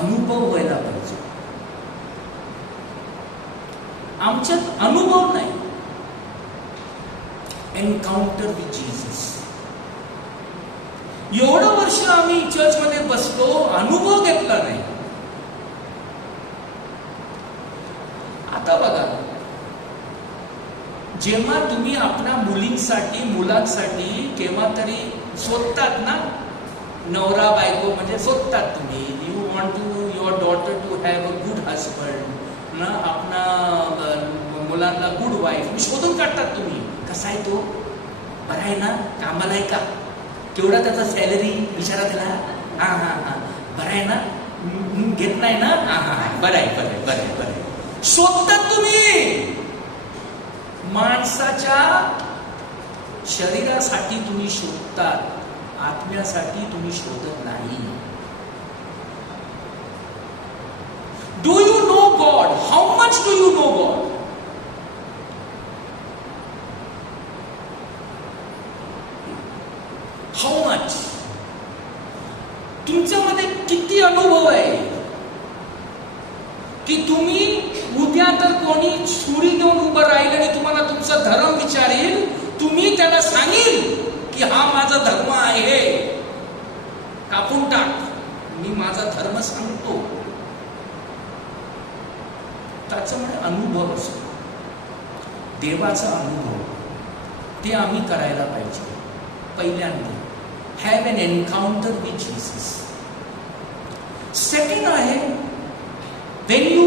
अनुभव व्हायला पाहिजे. आमच्यात अनुभव नाही. Encounter with Jesus. एवढं वर्ष आम्ही चर्चमध्ये बसलो, अनुभव घेतला नाही. आता बघा, जेव्हा तुम्ही आपल्या मुलांसाठी केव्हा तरी शोधतात ना, नवरा बायको म्हणजे शोधतात तुम्ही. You want to your daughter to have a good husband ना, आपल्या मुलांना गुड वाईफ शोधून काढतात तुम्ही. कसा आहे तो? बरा आहे ना? कामाला आहे का? केवढा त्याचा सॅलरी? विचारा त्याला. हा बरा आहे ना? घेत नाही ना? हा बरं आहे. शोधतात तुम्ही. माणसाच्या शरीरासाठी तुम्ही शोधतात, आत्म्यासाठी तुम्ही शोधत नाही. Do you know God? How much do you know God? How much? तुमच्यामध्ये किती अनुभव आहे की तुम्ही उद्या तर कोणी छुरी घेऊन उभं राहील आणि तुम्हाला तुमचा धर्म विचारेल, तुम्ही त्याला सांगेल की हा माझा धर्म आहे, कापून टाक, मी माझा धर्म सांगतो. त्याच्यामुळे अनुभव असतो, देवाचा अनुभव, ते आम्ही करायला पाहिजे. पहिल्यांदा have N encounter with Jesus. Second आहे, when you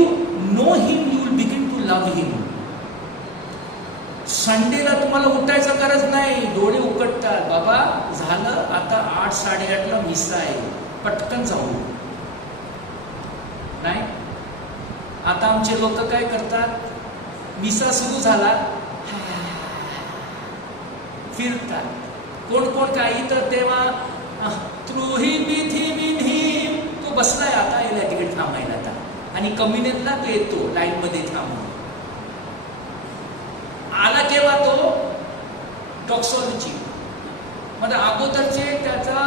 know him you will begin to love him. संडेला तुम्हाला उठायचं गरज नाही, डोळे उघडतात, बाबा झालं आता 8-8:30ला मिसा आहे, पटकन जाऊ. नाही, आता आमचे लोक काय करतात, मिसा सुरू झाला फिरतात. कोण कोण काही तर तेव्हा through him with him in him, तो बसलाय आता यायला तिकडे थांबायला आता, आणि कम्युनियनला तो येतो लाईन मध्ये थांबून. आला केव्हा तो टॉक्सॉलॉजी म्हणजे अगोदरचे त्याचा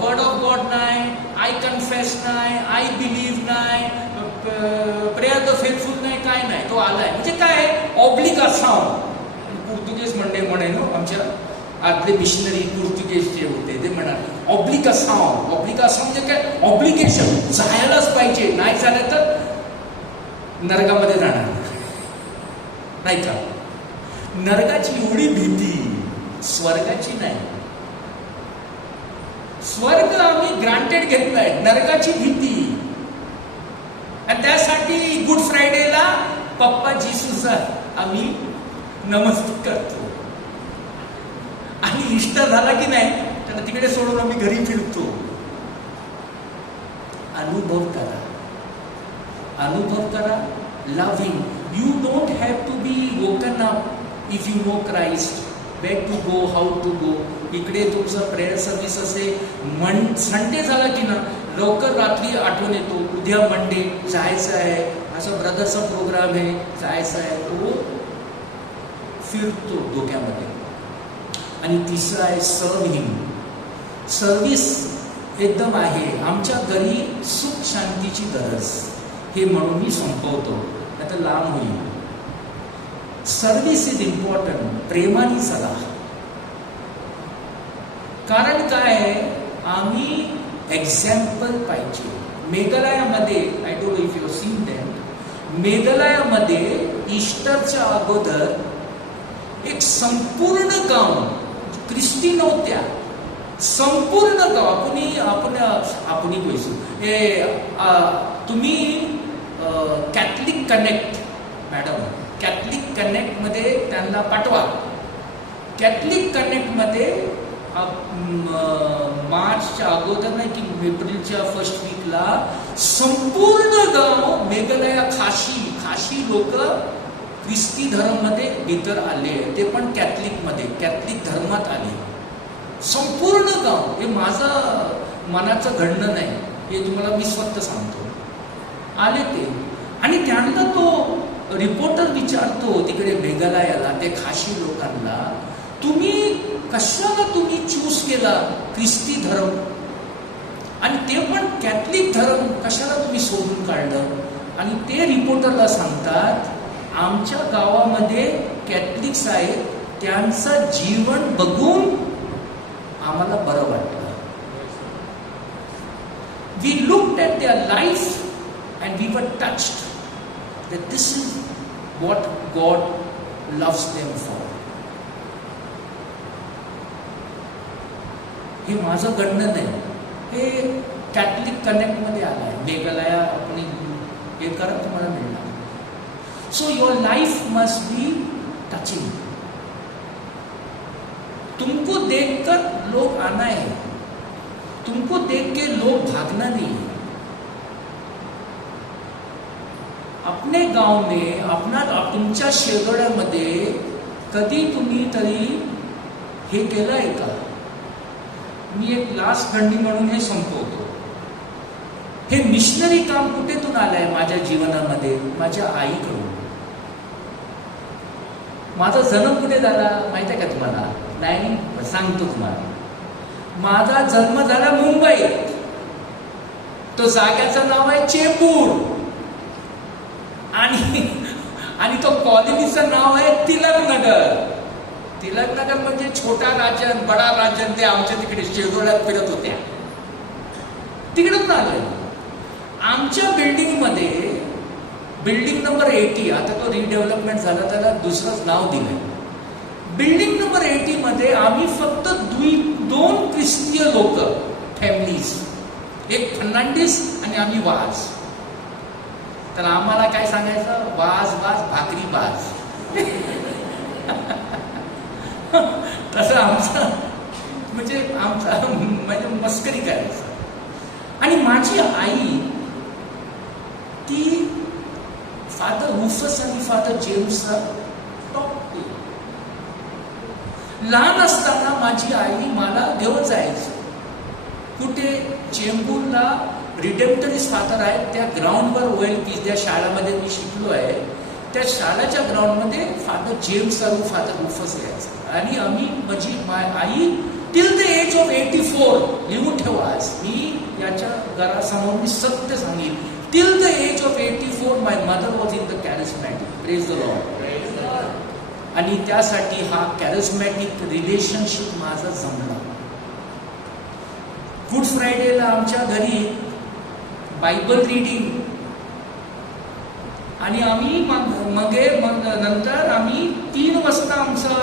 वर्ड ऑफ गॉड नाही, आय कन्फेस नाही, आय बिलीव्ह नाही, प्रेयर द फेथफुल नाही, काय नाही. तो आलाय म्हणजे काय, ऑब्लिगासाउंड. पोर्तुगीज म्हणे ना आमच्या आतले मिशनरी पोर्तुगीज जे होते ते म्हणाले ऑब्लिगासाउंड. ऑब्लिगासाउंड म्हणजे काय, ऑब्लिगेशन, जायलाच पाहिजे, नाही झालं तर नरकामध्ये जाणार, नाही का. नरकाची एवढी भीती, स्वर्गाची नाही. स्वर्ग आम्ही ग्रांटेड घेतलाय, नरकाची भीती. आणि त्यासाठी गुड फ्रायडेला पप्पा जिसूचा आम्ही नमस्कार करतो, आणि इष्ट झाला की नाही त्याला तिकडे सोडून आम्ही घरी फिरतो. अनुभव करा, अनुभव करा. Loving, you don't have to be woken up if you know Christ, where to go, how to go. इकडे तुमचं प्रेयर सर्व्हिस असे, संडे झाला की ना लवकर रात्री आठवण येतो, उद्या मंडे जायचं आहे, असं ब्रदरचा प्रोग्राम आहे, जायचं आहे, तो फिरतो डोक्यामध्ये. आणि तिसरं आहे सर्व हिम. सर्व्हिस एकदम आहे. आमच्या घरी सुख शांतीची गरज, हे म्हणून मी संपवतो, नाही तर लांब होईल. Service is important. प्रेमाने चला. कारण काय आहे, आम्ही एक्झाम्पल पाहिजे. मेघालयामध्ये, I don't know if you seen them, मेघालयामध्ये ईस्टरच्या अगोदर एक संपूर्ण गाव, ख्रिस्ती नव्हत्या, संपूर्ण गाव आपण কৈছো हे तुम्ही Catholic connect madam, Catholic connect मध्ये त्यांना पाठवा. कॅथलिक कनेक्ट मध्ये मार्चच्या अगोदर नाही की एप्रिलच्या फर्स्ट वीकला संपूर्ण गाव मेघालया खाशी लोक ख्रिस्ती धर्म मध्ये भीतर आले, ते पण कॅथलिक मध्ये, कॅथलिक धर्मात आले. संपूर्ण गाव, हे माझं मनाचं घडणं नाही, हे तुम्हाला मी स्वतः सांगतो. आले ते, आणि त्यांना तो रिपोर्टर विचारतो तिकडे मेघालयाला, ते खाशी लोकांना, तुम्ही कशाला चूज केला ख्रिस्ती धर्म, आणि ते पण कॅथलिक धर्म कशाला तुम्ही सोडून काढलं? आणि ते रिपोर्टरला सांगतात, आमच्या गावामध्ये कॅथलिक्स आहेत, त्यांचं जीवन बघून आम्हाला बरं वाटलं. We looked at their life and we were touched that this is what God loves them for. हे माझं गणनं नाही, हे कॅथलिक कनेक्ट मध्ये आलंय. मेघालया आपण हे करा, तुम्हाला मिळणार. So your life must be touching. तुमको देखकर लोग आना है, तुमको देख के लोग भागना नहीं है. अपने गाव में, तुमच्या शेगड्यामध्ये कधी तुम्ही तरी हे केलंय का? मी एक लास्ट खंडी म्हणून हे संपवतो. हे मिशनरी काम कुठेतून आलंय माझ्या जीवनामध्ये? माझ्या आईकडून. माझा जन्म कुठे झाला माहिती आहे का तुम्हाला? नाही, सांगतो तुम्हाला. माझा जन्म झाला मुंबईत. तो जाग्याचं नाव आहे चेंबूर, आणि तो कॉलनीचं नाव आहे तिलकनगर. तिलकनगर म्हणजे छोटा राजन, बडा राजन, ते आमच्या तिकडे शेजोळ्यात फिरत होत्या. तिकडून आलोय. आमच्या बिल्डिंगमध्ये, बिल्डिंग नंबर 80, आता तो रिडेव्हलपमेंट झाला, त्याला दुसरंच नाव दिलंय. बिल्डिंग नंबर 80 मध्ये आम्ही फक्त 2 ख्रिस्तीय लोक, फॅमिलीज, एक फर्नांडिस आणि आम्ही वाज. तर आम्हाला काय सांगायचं? वाज भाकरी बाज. तसं आमचं म्हणजे मस्करी करायचं. आणि माझी आई ती फादर रुफस आणि फादर जेम्सचा टॉप. लहान असताना माझी आई मला घेऊन जायची. कुठे? चेंबूरला रिडेम्पटरिस्ट फादर आहेत, त्या ग्राउंडवर होईल की ज्या शाळेमध्ये मी शिकलो आहे, त्या शाळेच्या ग्राउंडमध्ये फादर जेम्स आणि फादर रुफस यायचं. आणि आम्ही, माझी आई टिल द एज ऑफ 84, लिहून ठेवा, मी याच्या घरासमोर मी सत्य सांगेन, till the age of 84 my mother was in the charismatic. Praise the Lord. आणि त्यासाठी हा कॅरिस्मॅटिक रिलेशनशिप माझा जमला. गुड फ्रायडेला आमच्या घरी बायबल रीडिंग, आणि आम्ही नंतर आम्ही 3 वाजता आमचं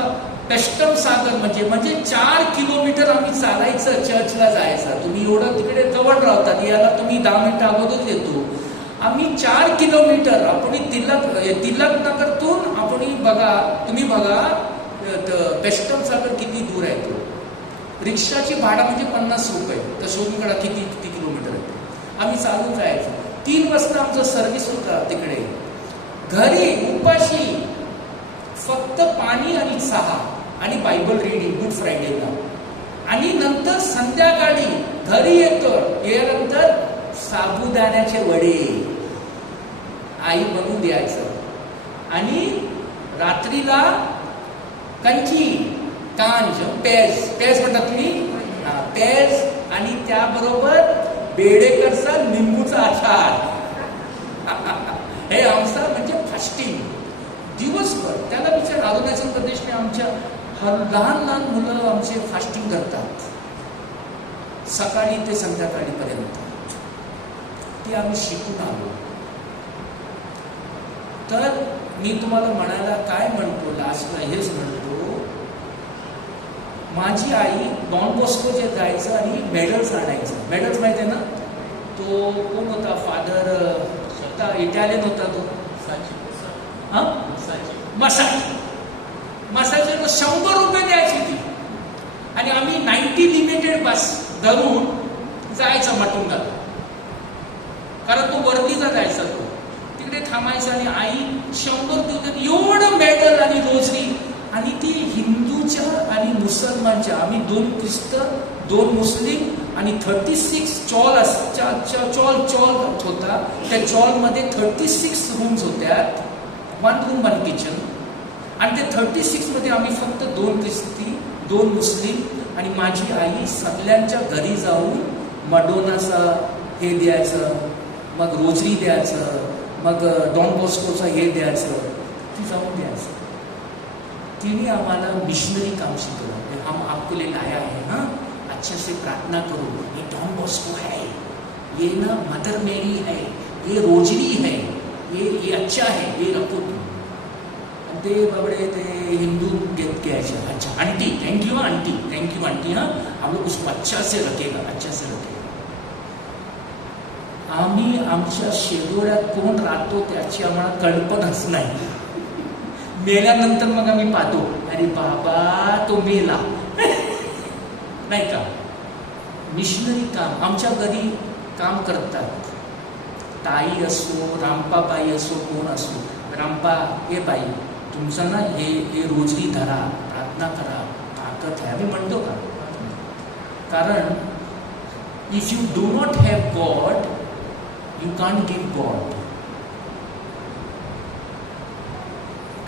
पेस्टम सागर म्हणजे 4 किलोमीटर आम्ही चालायचं चर्चला जायचं. तुम्ही एवढं तिकडे जवळ राहतात, याला तुम्ही 10 मिनिटं अगोदर येतो. आम्ही 4 किलोमीटर आपण तिलकनगरतून आपण तुम्ही बघा पेस्टम सागर किती दूर आहे. तो रिक्षाची भाडा म्हणजे 50 रुपये. तर शोधून काढा किती किलोमीटर आहे. आम्ही चालून जायचो. 3 वाजता आमचं सर्व्हिस होता तिकडे. घरी उपाशी फक्त पाणी आणि चहा आणि बायबल रीडिंग गुड फ्रायडेला. आणि नंतर संध्याकाळी घरी यानंतर साबुदाण्याचे वडे आई बनवून द्यायचं. आणि रात्रीला कंची, कांज, पेज म्हणतात तुम्ही, पेज, आणि त्याबरोबर बेडेकरचा लिंबूचा आचार. हे आमचा म्हणजे फास्टिंग दिवसभर. त्याला विचार, अरुणाचल प्रदेशने आमच्या लहान मुलं आमचे फास्टिंग करतात सकाळी ते संध्याकाळीपर्यंत. ते आम्ही शिकून आलो. तर मी तुम्हाला म्हणायला काय म्हणतो, लास्टला हेच म्हणतो, माझी आई डॉन बॉस्कोचे जायचं आणि मेडल्स आणायचं. मेडल्स माहिती आहे ना, तो कोण होता फादर, स्वतः इटालियन होता तो, हां मसाजर 100 रुपये द्यायची ती, आणि आम्ही 90 लिमिटेड बस धरून जायचं मटुंगाला, कारण तो वर्दीचा जायचा, तो तिकडे थांबायचा आणि आई 100 दिवसात एवढं मेडल आणि रोजरी. आणि ती हिंदूच्या आणि मुसलमानच्या, आम्ही 2 ख्रिस्त 2 मुस्लिम आणि 36 चॉल होता. त्या चॉलमध्ये 36 रूम्स होत्या, 1 रूम 1 किचन. आणि ते 36 मध्ये आम्ही फक्त 2 ख्रिस्ती 2 मुस्लिम आणि माझी आई सगळ्यांच्या घरी जाऊन मडोनाचा हे द्यायचं, मग रोजरी द्यायचं, मग डॉन बॉस्कोचा हे द्यायचं, ती जाऊन द्यायचं. तिने आम्हाला मिशनरी काम शिकवलं. हम आपको लिए लाया है, हाँ अच्छे से प्रार्थना करो, ये डॉन बॉस्को है, ये ना मदर मेरी है, ये रोजरी है, ये अच्छा है, ये रखो तुम. ते बाबड़े ते हिंदू गेट के ऐसे, अच्छा आंटी थैंक यू आंटी, हाँ हम लोग उसको अच्छा से रखेगा. आम्ही आमच्या शेजोऱ्यात कोण राहतो त्याची आम्हाला कल्पनाच नाही. मेल्यानंतर मग आम्ही पाहतो, अरे बाबा तो मेला नाही का. मिशनरी काम आमच्या घरी काम करतात. ताई असो, रामपाबाई असो, कोण असो, रामपा हे बाई तुमचं ना हे रोजरी धरा, प्रार्थना करा, ताकद आहे, आम्ही म्हणतो का. कारण if you do not have God you can't give God.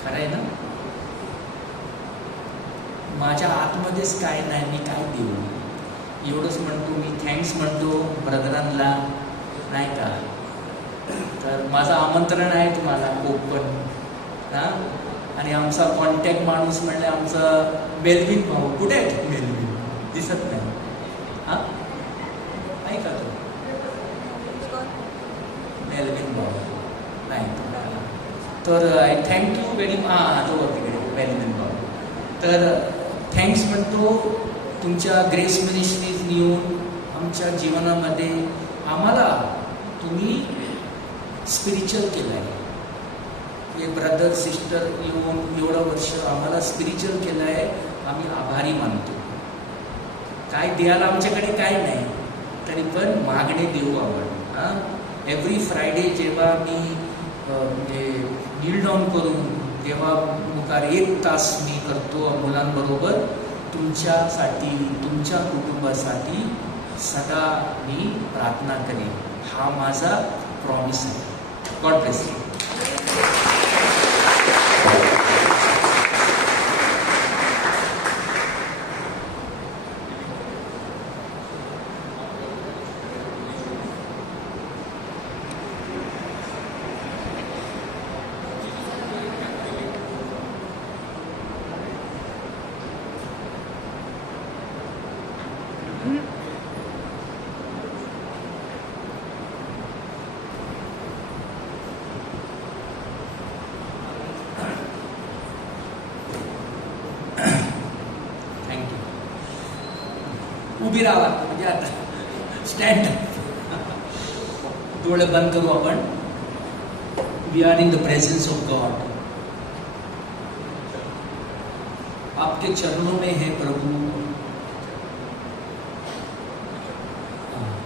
खरं आहे ना. माझ्या आतमध्येच काय नाही, मी काय देऊ. एवढंच म्हणतो मी, थँक्स म्हणतो ब्रदरांना, नाही का. तर माझं आमंत्रण आहे तुम्हाला कोकण, हां. आणि आमचा कॉन्टॅक्ट माणूस म्हणजे आमचा मेलविन भाऊ. कुठे आहे मेलविन? दिसत नाही. हां नाही का तो मेलविन भाऊ? नाही. तर आय थँक्यू व्हेरी मच. तो तिकडे मेलविन भाऊ. तर थँक्स म्हणतो तुमच्या ग्रेस मिनिस्ट्रीज येऊन आमच्या जीवनामध्ये आम्हाला तुम्ही स्पिरिच्युअल केलं आहे. हे ब्रदर सिस्टर येऊन एवढं वर्ष आम्हाला स्पिरिच्युअल केलं आहे. आम्ही आभारी मानतो. काय द्यायला आमच्याकडे काय नाही, तरी पण मागणे देऊ आपण. हां एव्हरी फ्रायडे जेव्हा मी नील डाऊन करून तेव्हा मुखार 1 तास मी करतो मुलांबरोबर. तुमच्यासाठी, तुमच्या कुटुंबासाठी सदा मी प्रार्थना करेन. हा माझा प्रॉमिस आहे. God bless you. उभी राहा, म्हणजे आता स्टँड. डोळे बंद करू आपण. We are in the presence of God. आपके चरणों में है प्रभु.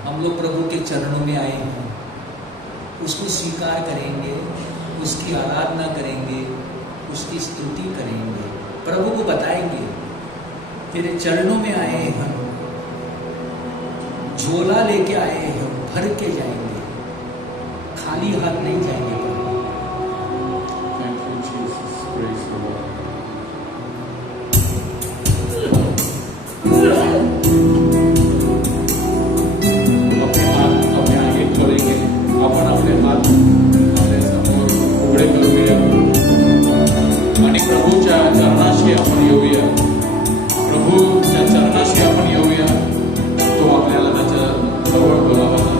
हम लोग प्रभु के चरणों में आए हैं. उसको स्वीकार करेंगे, उसकी आराधना करेंगे, उसकी स्तुति करेंगे. प्रभु को बताएंगे तेरे चरणों में आए हम, झोला लेके आए हैं, भर के जाएंगे, खाली हाथ नहीं जाएंगे. Thank you, Jesus. Praise the Lord. अपने हाथ अपने आगे करेंगे. आपण आपले हात आपल्या समोर उघडे करूया आणि प्रभूच्या चरणाशी आपण येऊया. प्रभूच्या चरणाशी आपण येऊया. तो आपल्याला त्याच्या जवळ बोलावा लागेल.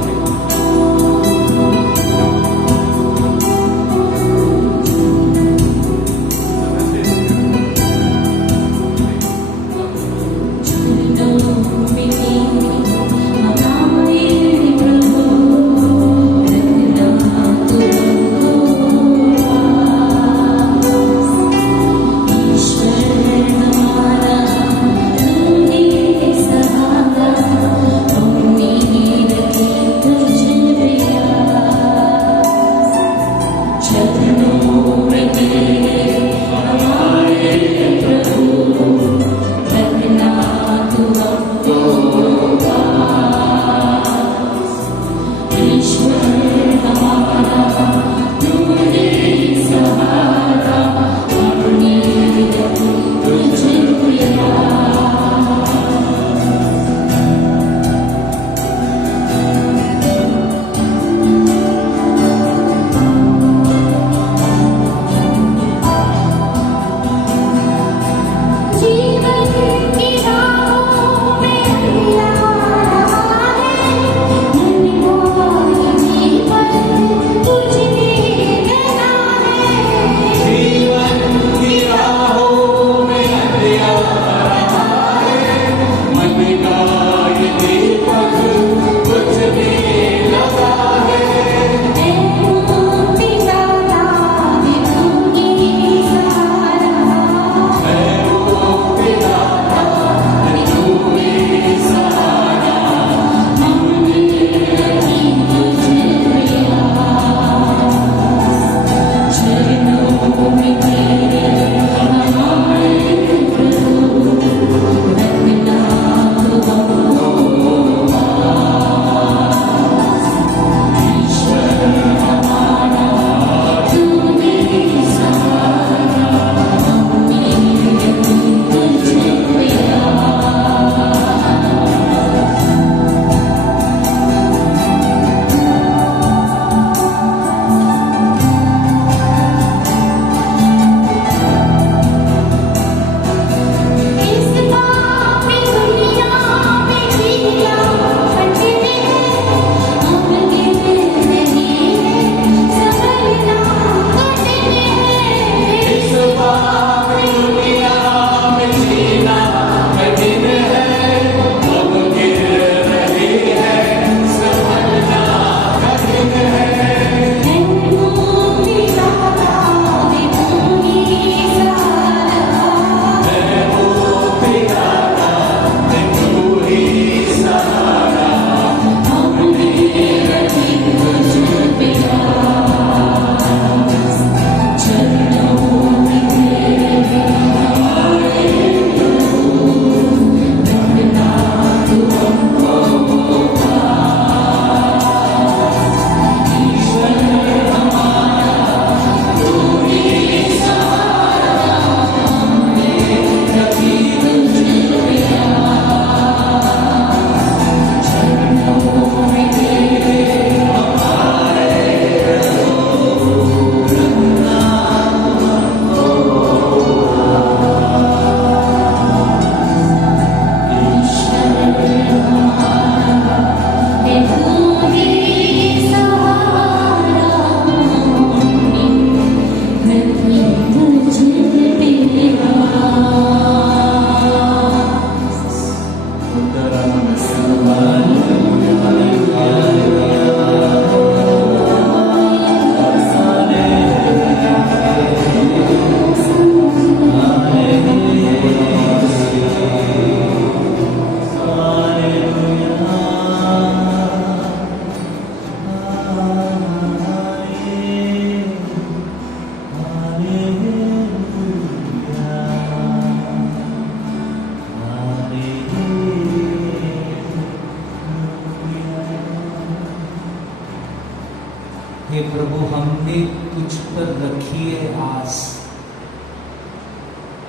हे प्रभु, हमने तुझ पर रखी है आस।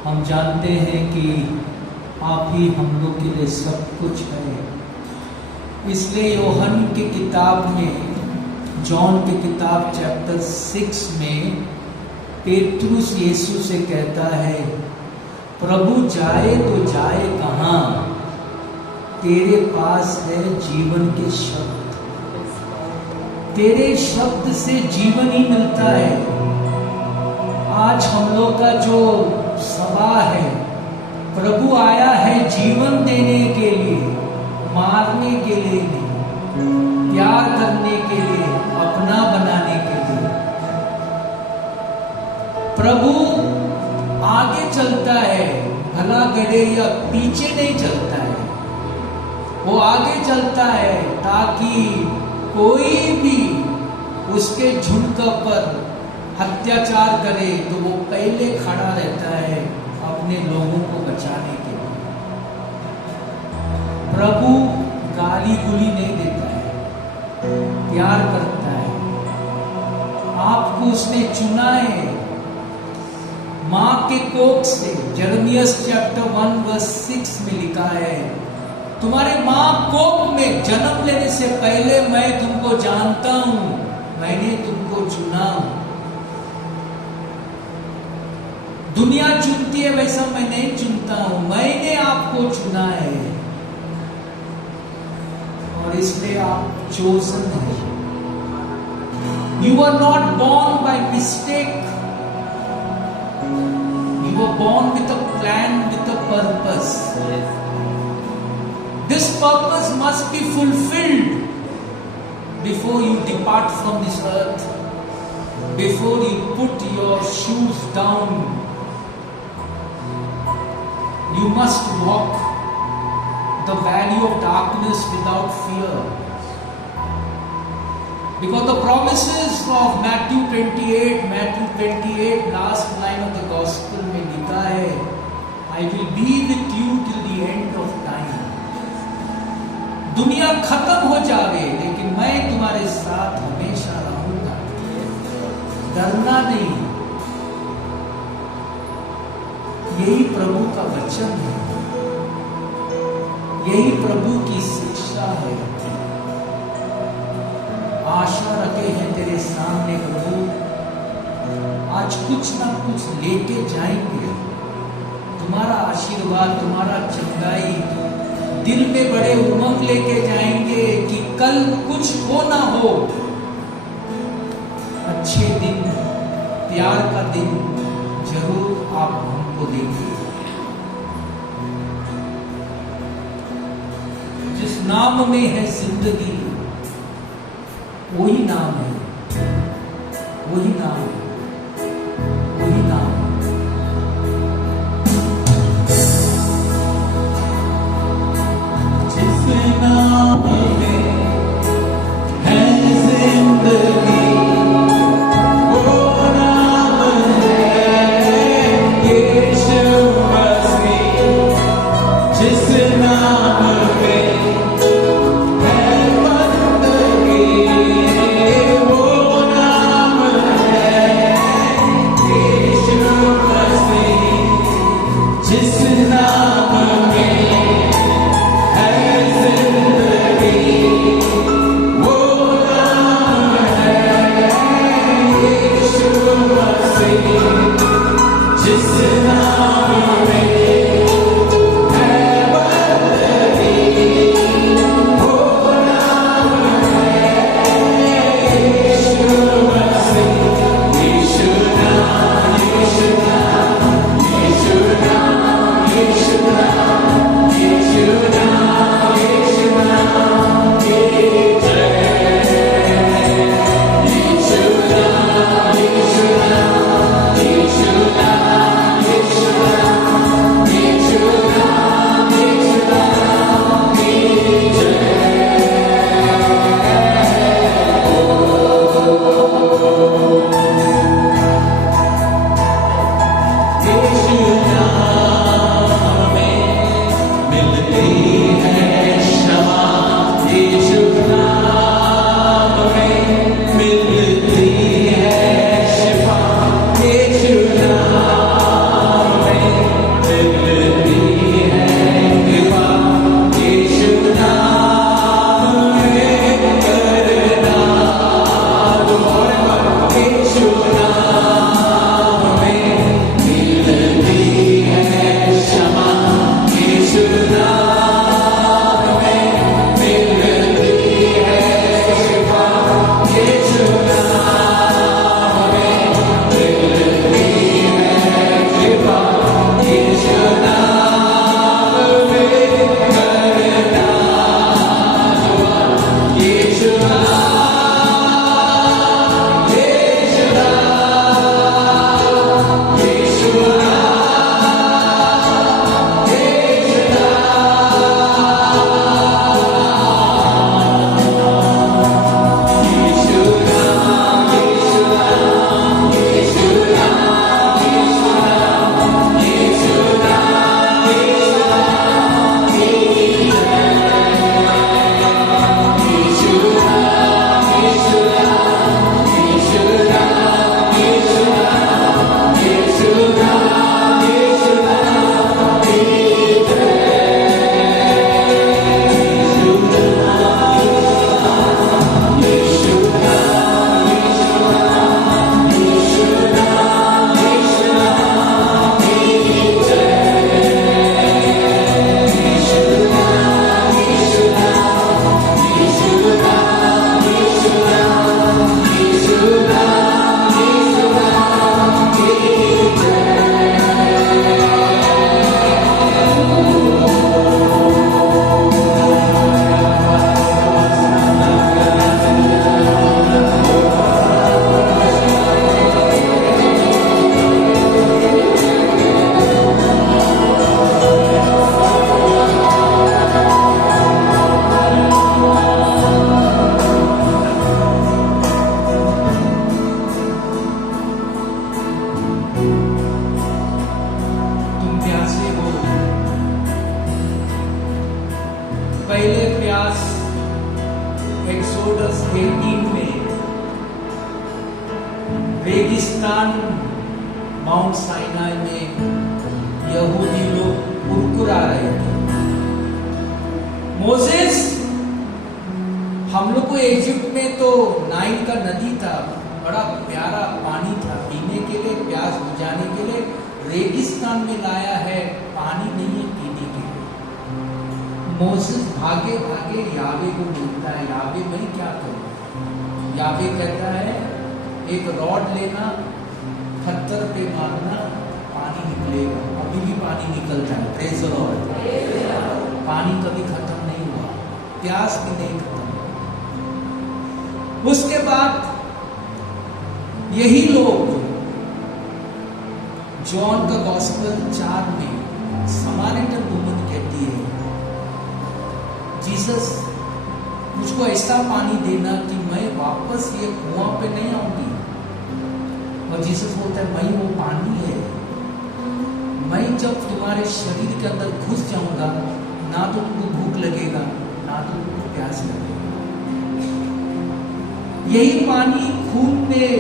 हम जानते हैं कि आप ही हम लोग के लिए सब कुछ है। इसलिए यूहन्ना की किताब में, जॉन की किताब चैप्टर 6 में पेट्रुस यीशु से कहता है, प्रभु जाए तो जाए कहाँ, तेरे पास है जीवन के शब्द, तेरे शब्द से जीवन ही मिलता है। आज हम लोग का जो सभा है, प्रभु आया है जीवन देने के लिए, मारने के लिए नहीं, प्यार करने के लिए, अपना बनाने के लिए। प्रभु आगे चलता है, भला गड़े या पीछे नहीं चलता है, वो आगे चलता है ताकि कोई भी उसके झुंड पर अत्याचार करे तो वो पहले खड़ा रहता है अपने लोगों को बचाने के लिए। प्रभु गाली गुली नहीं देता है, प्यार करता है। आपको उसने चुना है मां के कोख से। यिर्मयाह चैप्टर 1 वर्स 6 में लिखा है, तुम्हारे मां कोख में जन्म लेने से पहले मैं तुमको जानता हूं, मैंने तुमको चुना हूं। दुनिया चुनती है वैसा मैं नहीं चुनता हूं, मैंने आपको चुना है और इसलिए आप चोजन है। You are not born by mistake, you were born with a plan, with a purpose. This purpose must be fulfilled before you depart from this earth, before you put your shoes down. You must walk the valley of darkness without fear. Because the promises of Matthew 28, last line of the gospel में लिखा है, I will be with you till the end of time. दुनिया खत्म हो जावे लेकिन मैं तुम्हारे साथ हमेशा रहूंगा। डरना नहीं, यही प्रभु का वचन है, यही प्रभु की शिक्षा है। आशा रखे हैं तेरे सामने प्रभु, आज कुछ ना कुछ लेके जाएंगे। तुम्हारा आशीर्वाद, तुम्हारा चंगाई दिल में बड़े उमंग लेके जाएंगे कि कल कुछ हो ना हो, अच्छे दिन, प्यार का दिन जरूर आप हमको देंगे। जिस नाम में है जिंदगी, वही नाम है, वही नाम है, वही नाम है। जिस नाम में है जिंदगी, वो नाम है यीशु मसीह। जिस नाम में है बंदगी, वो नाम है पहले प्यास एक्सोडस 18 में रेगिस्तान माउंट साइनाई में यहूदी लोग कुरकुरा रहे थे। मोसेस, हम लोग को इजिप्ट में तो नाइल का नदी था, बड़ा प्यारा पानी था पीने के लिए, प्यास बुझाने के लिए। रेगिस्तान में लाया है, पानी नहीं है पीने के लिए। मोसेस भागे भागे यावे को मिलता है, यावे मैं क्या करूं? यावे कहता है एक रॉड लेना, पत्थर पे मारना, पानी निकलेगा। अभी भी पानी निकलता है, प्रेज द लॉर्ड। पानी कभी खत्म नहीं हुआ, प्यास भी नहीं खत्म। उसके बाद यही लोग जॉन का गॉस्पेल 4 में समारिटन वुमन कहती है, जीसस मुझको ऐसा पानी देना कि मैं वापस ये कुआं पे नहीं आऊंगी। और जीसस बोलता है मैं वो पानी है, मैं जब तुम्हारे शरीर के अंदर घुस जाऊंगा ना तो तुमको भूख लगेगा ना तो तुमको प्यास लगेगा। यही पानी खून में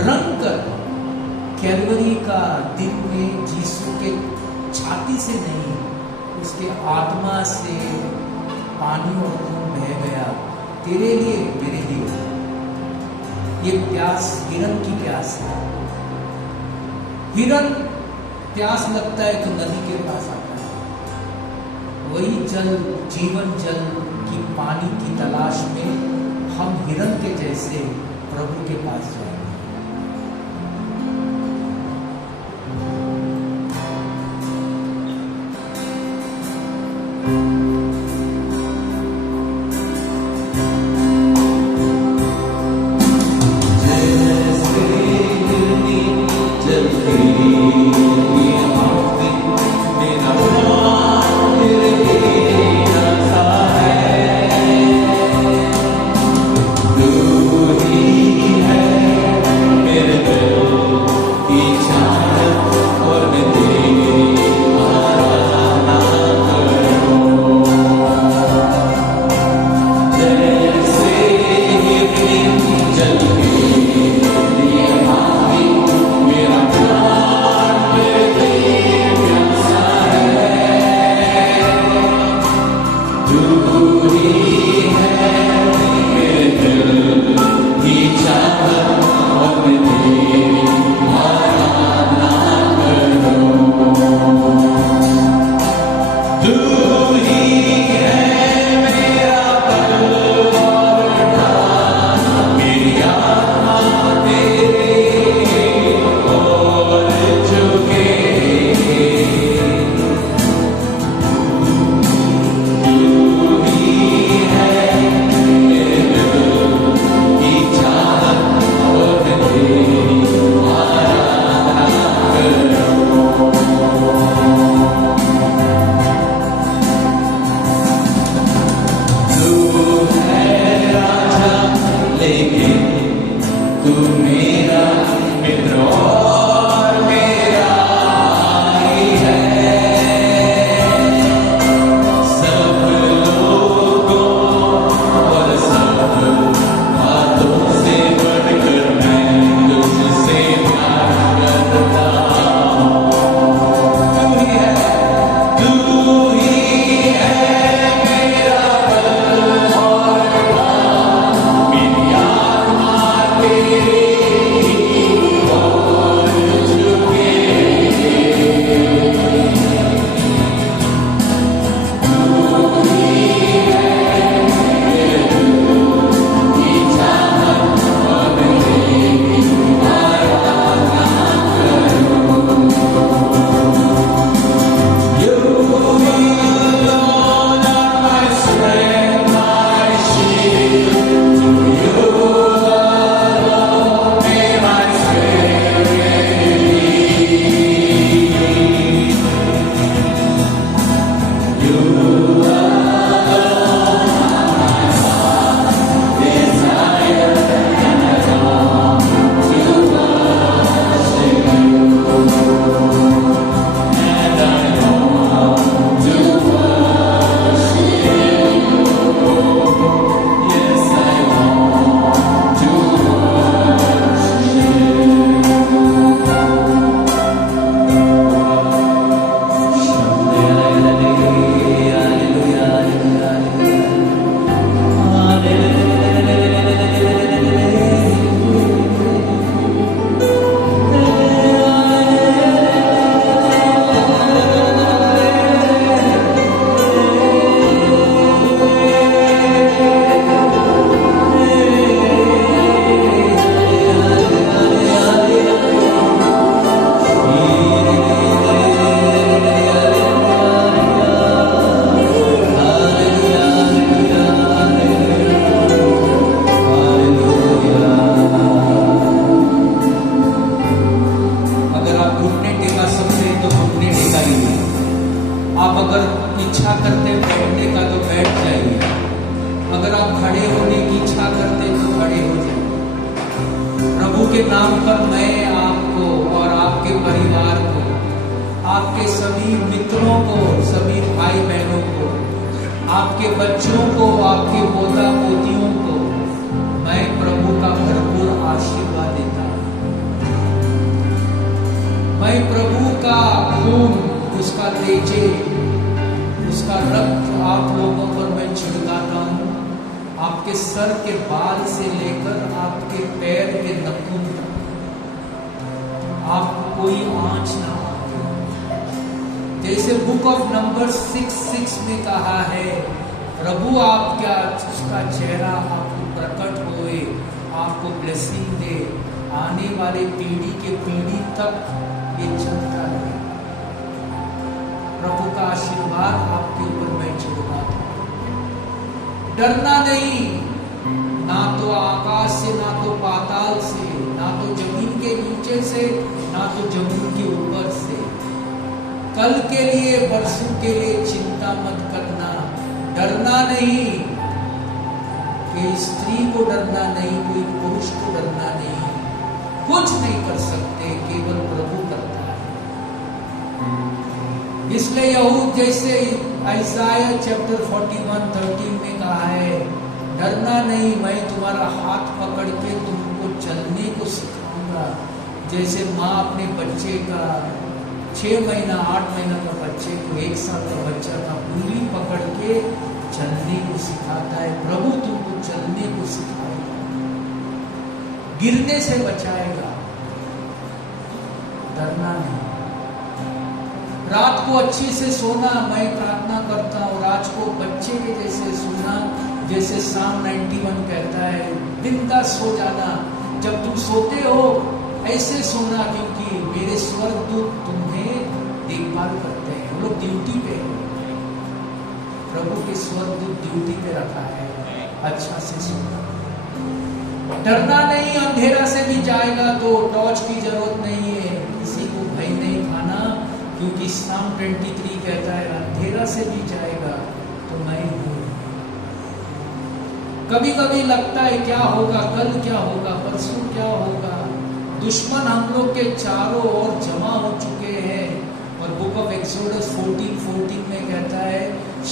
रंग कर कैलवरी का दिन में यीशु के छाती से नहीं, उसके आत्मा से पानी और खून बह गया तेरे लिए मेरे लिए। ये प्यास हिरन की प्यास है। हिरन प्यास लगता है तो नदी के पास आता है, वही जल, जीवन जल की पानी की तलाश में हम हिरन के जैसे प्रभु के पास जाएंगे। नाम पर मैं आपको और आपके परिवार को, आपके सभी मित्रों को, सभी भाई बहनों को, आपके बच्चों को, आपके पोता पोतियों को मैं प्रभु का भरपूर आशीर्वाद देता हूं। मैं प्रभु का खून, उसका तेजे, उसका रक्त आप लोगों पर मैं छिड़काता हूं। आपके सर के बाल से लेकर आपके पैर के नखून तक आपको कोई आंच ना आए। जैसे बुक ऑफ नंबर 6:6 में कहा है, प्रभु आपका उसका चेहरा आपको प्रकट होए, आपको ब्लेसिंग दे, आने वाले पीढ़ी के पीढ़ी तक ये चलता रहे। प्रभु का आशीर्वाद आपके ऊपर मैं छिड़काता हूं। डरना नहीं, ना तो आकाश से, ना तो पाताल से, ना तो जमीन के नीचे से, ना तो जमीन के ऊपर से। कल के लिए, वर्षों के लिए चिंता मत करना। डरना नहीं, कि स्त्री को डरना नहीं, कोई पुरुष को डरना नहीं, कुछ नहीं कर सकते, केवल प्रभु करता है। इसलिए यहूद जैसे आइसाया चैप्टर 41:13 में कहा है, डरना नहीं, मैं तुम्हारा हाथ पकड़ के तुमको चलने को सिखाऊंगा। जैसे माँ अपने बच्चे का 6 महीना 8 महीना का बच्चे को, 1 साल का बच्चा का उंगली पकड़ के चलने को सिखाता है, प्रभु तुमको चलने को सिखाएगा, गिरने से बचाएगा। डरना नहीं। रात को अच्छे से सोना, मैं प्रार्थना करता हूँ, रात को बच्चे के जैसे सोना, जैसे Psalm 91 कहता है, बिंदास सो जाना। जब तुम सोते हो ऐसे सोना, क्योंकि मेरे स्वर्गदूत तुम्हें देखभाल करते हैं, वो लोग ड्यूटी पे हैं। प्रभु के स्वर्गदूत ड्यूटी पे रखा है, अच्छा से सोना। डरना नहीं, अंधेरा से भी जाएगा तो टॉर्च की जरूरत नहीं है, किसी को भय नहीं खाना, क्योंकि Psalm 23 कहता है, अंधेरा से भी जाएगा तो मैं हूं। कभी कभी लगता है क्या होगा, कल क्या होगा, परसों क्या होगा। दुश्मन हम लोग के चारों ओर जमा हो चुके हैं, और बुक ऑफ एक्सोडस 14:14 में कहता है,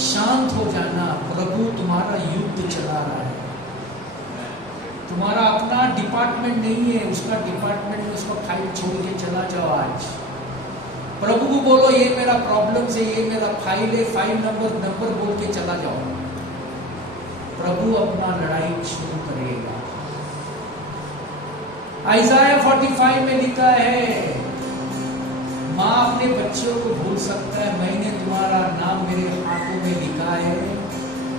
शांत हो जाना, प्रभु तुम्हारा युद्ध चला रहा है। तुम्हारा अपना डिपार्टमेंट नहीं है, उसका डिपार्टमेंट में उसको फाइल छोड़ के चला जाओ। आज प्रभु को बोलो, ये मेरा प्रॉब्लम है, ये मेरा फाइल है, फाइल नंबर बोल के चला जाओ। प्रभु अपना लड़ाई शुरू करेगा। आइसाया 45 में लिखा है, माँ अपने बच्चों को भूल सकता है, मैंने तुम्हारा नाम मेरे हाथों में लिखा है।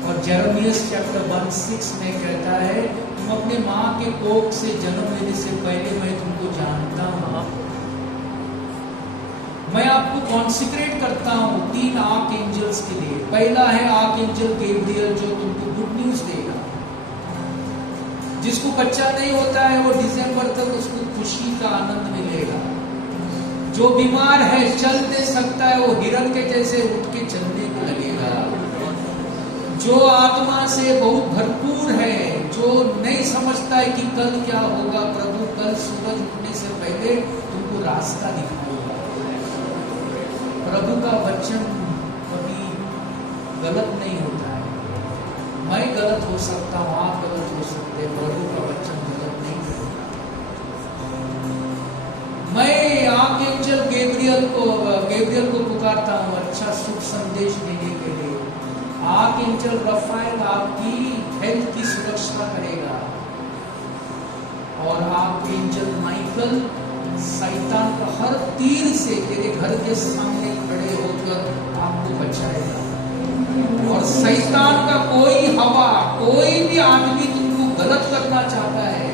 और जेरेमियस चैप्टर 1:6 में कहता है, तुम अपने माँ के कोख से जन्म लेने से पहले मैं तुमको जानता हूँ। मैं आपको कॉन्सिक्रेट करता हूँ 3 आर्क एंजल्स के लिए। पहला है आर्क एंजल गैब्रियल, जो तुमको गुड न्यूज देगा। जिसको बच्चा नहीं होता है वो दिसंबर तक उसको खुशी का आनंद मिलेगा। जो बीमार है, चल नहीं सकता है, वो हिरण के जैसे उठ के चलने को लगेगा। जो आत्मा से बहुत भरपूर है, जो नहीं समझता है कि कल क्या होगा, प्रभु कल सूरज उठने से पहले तुमको रास्ता दिखाएगा। प्रभु का वचन कभी गलत नहीं होता है। मैं गलत हो सकता हूँ, आप गलत हो सकते हैं, प्रभु का वचन गलत नहीं होता। मैं आर्कएंजल गैब्रियल को पुकारता हूँ अच्छा शुभ संदेश देने के लिए। आर्कएंजल रफाएल आपकी हेल्थ की सुरक्षा करेगा, और आर्कएंजल माइकल शैतान का हर तीर से तेरे घर के सामने खड़े होकर आपको बचाएगा। और शैतान का कोई हवा, कोई भी आदमी तुमको गलत करना चाहता है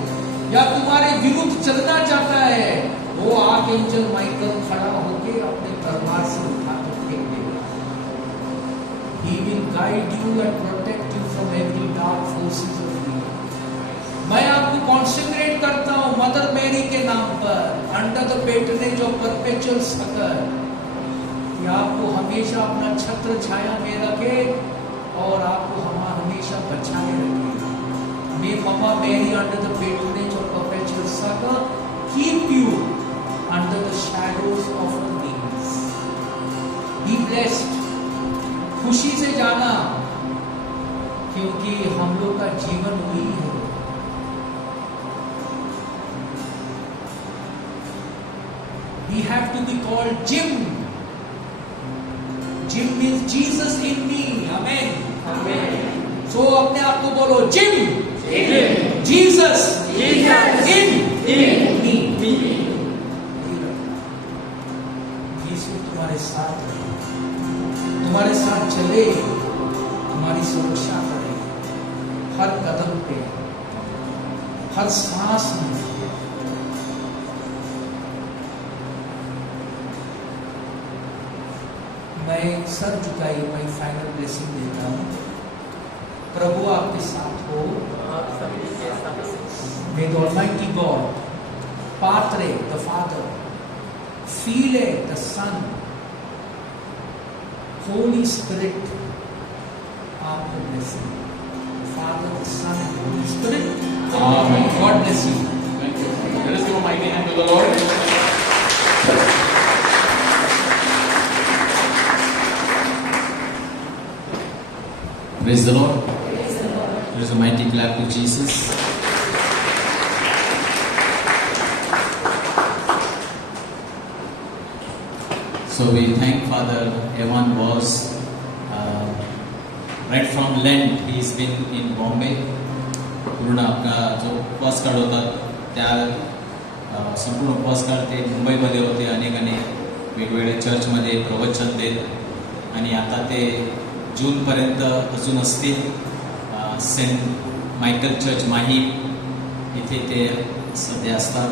या तुम्हारे विरुद्ध चलना चाहता है, वो आर्कएंजल माइकल खड़ा होकर अपने तलवार से उठा कर फेंक देगा। He will guide you and protect you from every dark forces of evil. मैं आपको कॉन्सेंट्रेट करता हूँ मदर मैरी के नाम पर, under the patronage of perpetual succour, कि आपको हमेशा अपना छत्र छाया में रखे और आपको हमेशा बचाए रखे। May mama Mary under the patronage of perpetual succour keep you under the shadows of her wings. Be blessed. खुशी से जाना, क्योंकि हम लोग का जीवन वही है. We have to be called Jim. Jim means Jesus in me. Amen. Amen. So अपने आप को बोलो Jim. Jim. Jesus. Jesus. In me. Me. यीशु तुम्हारे साथ है, तुम्हारे साथ चले, तुम्हारी सुरक्षा करे, हर कदम पे, हर सांस में. मैं सर झुकाई, मैं फाइनल ब्लेसिंग देता हूँ. प्रभु आपके साथ हो. आप सभी के साथ May the Almighty God, Patre, the Father, Phile, the Son, Holy Spirit, आपको bless you. Father, the Son, and Holy Spirit. Amen. God bless you. Thank you. Let us give a mighty hand to the Lord. Praise the Lord. There is a mighty clap to Jesus. So we thank Father Evan Boss. Right from Lent, he's been in Bombay. पूर्ण आपला जो उपवास काळ होता त्या संपूर्ण उपवास काळ ते मुंबईमध्ये होते. अनेक वेगवेगळ्या चर्चमध्ये प्रवचन देत आणि आता ते जूनपर्यंत अजून असतील. सेंट मायकल चर्च माही इथे ते सध्या असतात,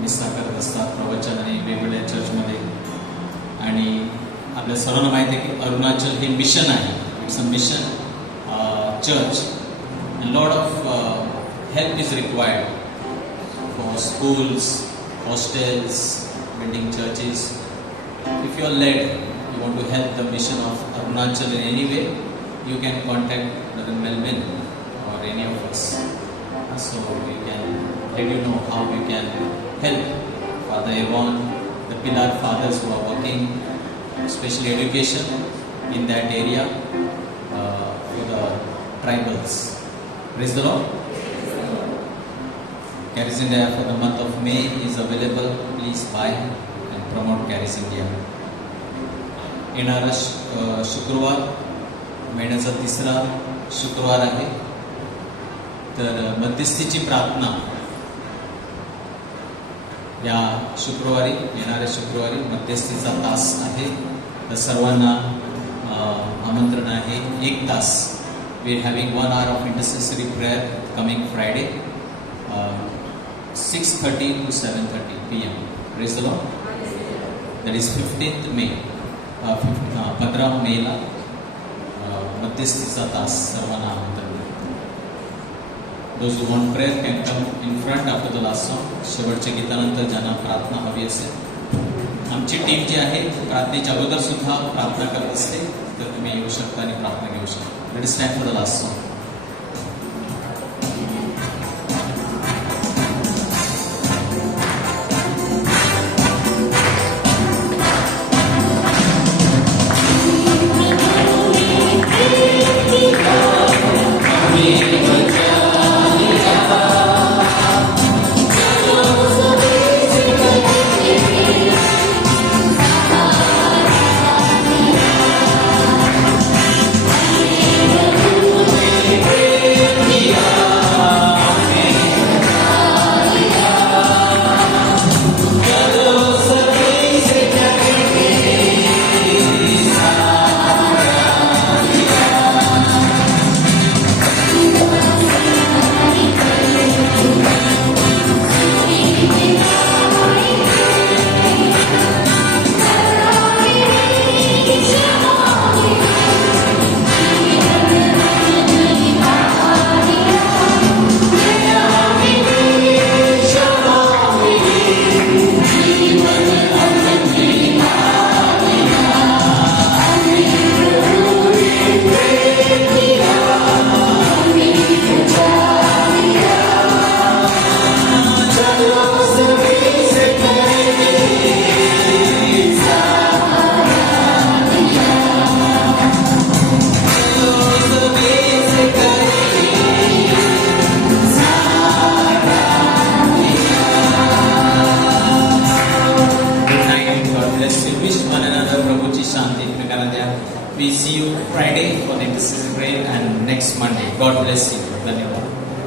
निस्ता करत असतात प्रवचन आणि वेगवेगळ्या चर्चमध्ये. आणि आपल्या सर्वांना माहिती आहे की अरुणाचल हे मिशन आहे. It's a mission church. And lot of help is required for schools, hostels, building churches. If you are led, you want to help the mission of Arunachal in any way, you can contact Brother Melvin or any of us. So we can let you know how we can help Father Evan, the Pillar fathers who are working, especially education in that area for the tribals. Praise the Lord. Caris India for the month of May is available. Please buy and promote Caris India. येणारा शुक्रवार महिन्याचा 3रा शुक्रवार आहे. तर मध्यस्थीची प्रार्थना या शुक्रवारी, येणाऱ्या शुक्रवारी मध्यस्थीचा तास आहे. तर सर्वांना आमंत्रण आहे. 1 तास. We are having 1 hour of intercessory prayer coming Friday 6:30 to 7:30 PM. Praise the Lord. That is 15th May. 15 मेला मध्यस्थीचा तास सर्वांना आमंत्रण. Those who want prayer can come in front after the last song. शेवटच्या गीतानंतर ज्यांना प्रार्थना हवी असेल, आमची टीम जी आहे प्रार्थनेच्या अगोदर सुद्धा प्रार्थना करत असते, तर तुम्ही येऊ शकता आणि प्रार्थना घेऊ शकता. Let us stand for the last song. Hallelujah. Bless you. Wish one another. प्रभूची शांती एकमेकांना द्या. We see you Friday for next prayer and next Monday. God bless you. धन्यवाद.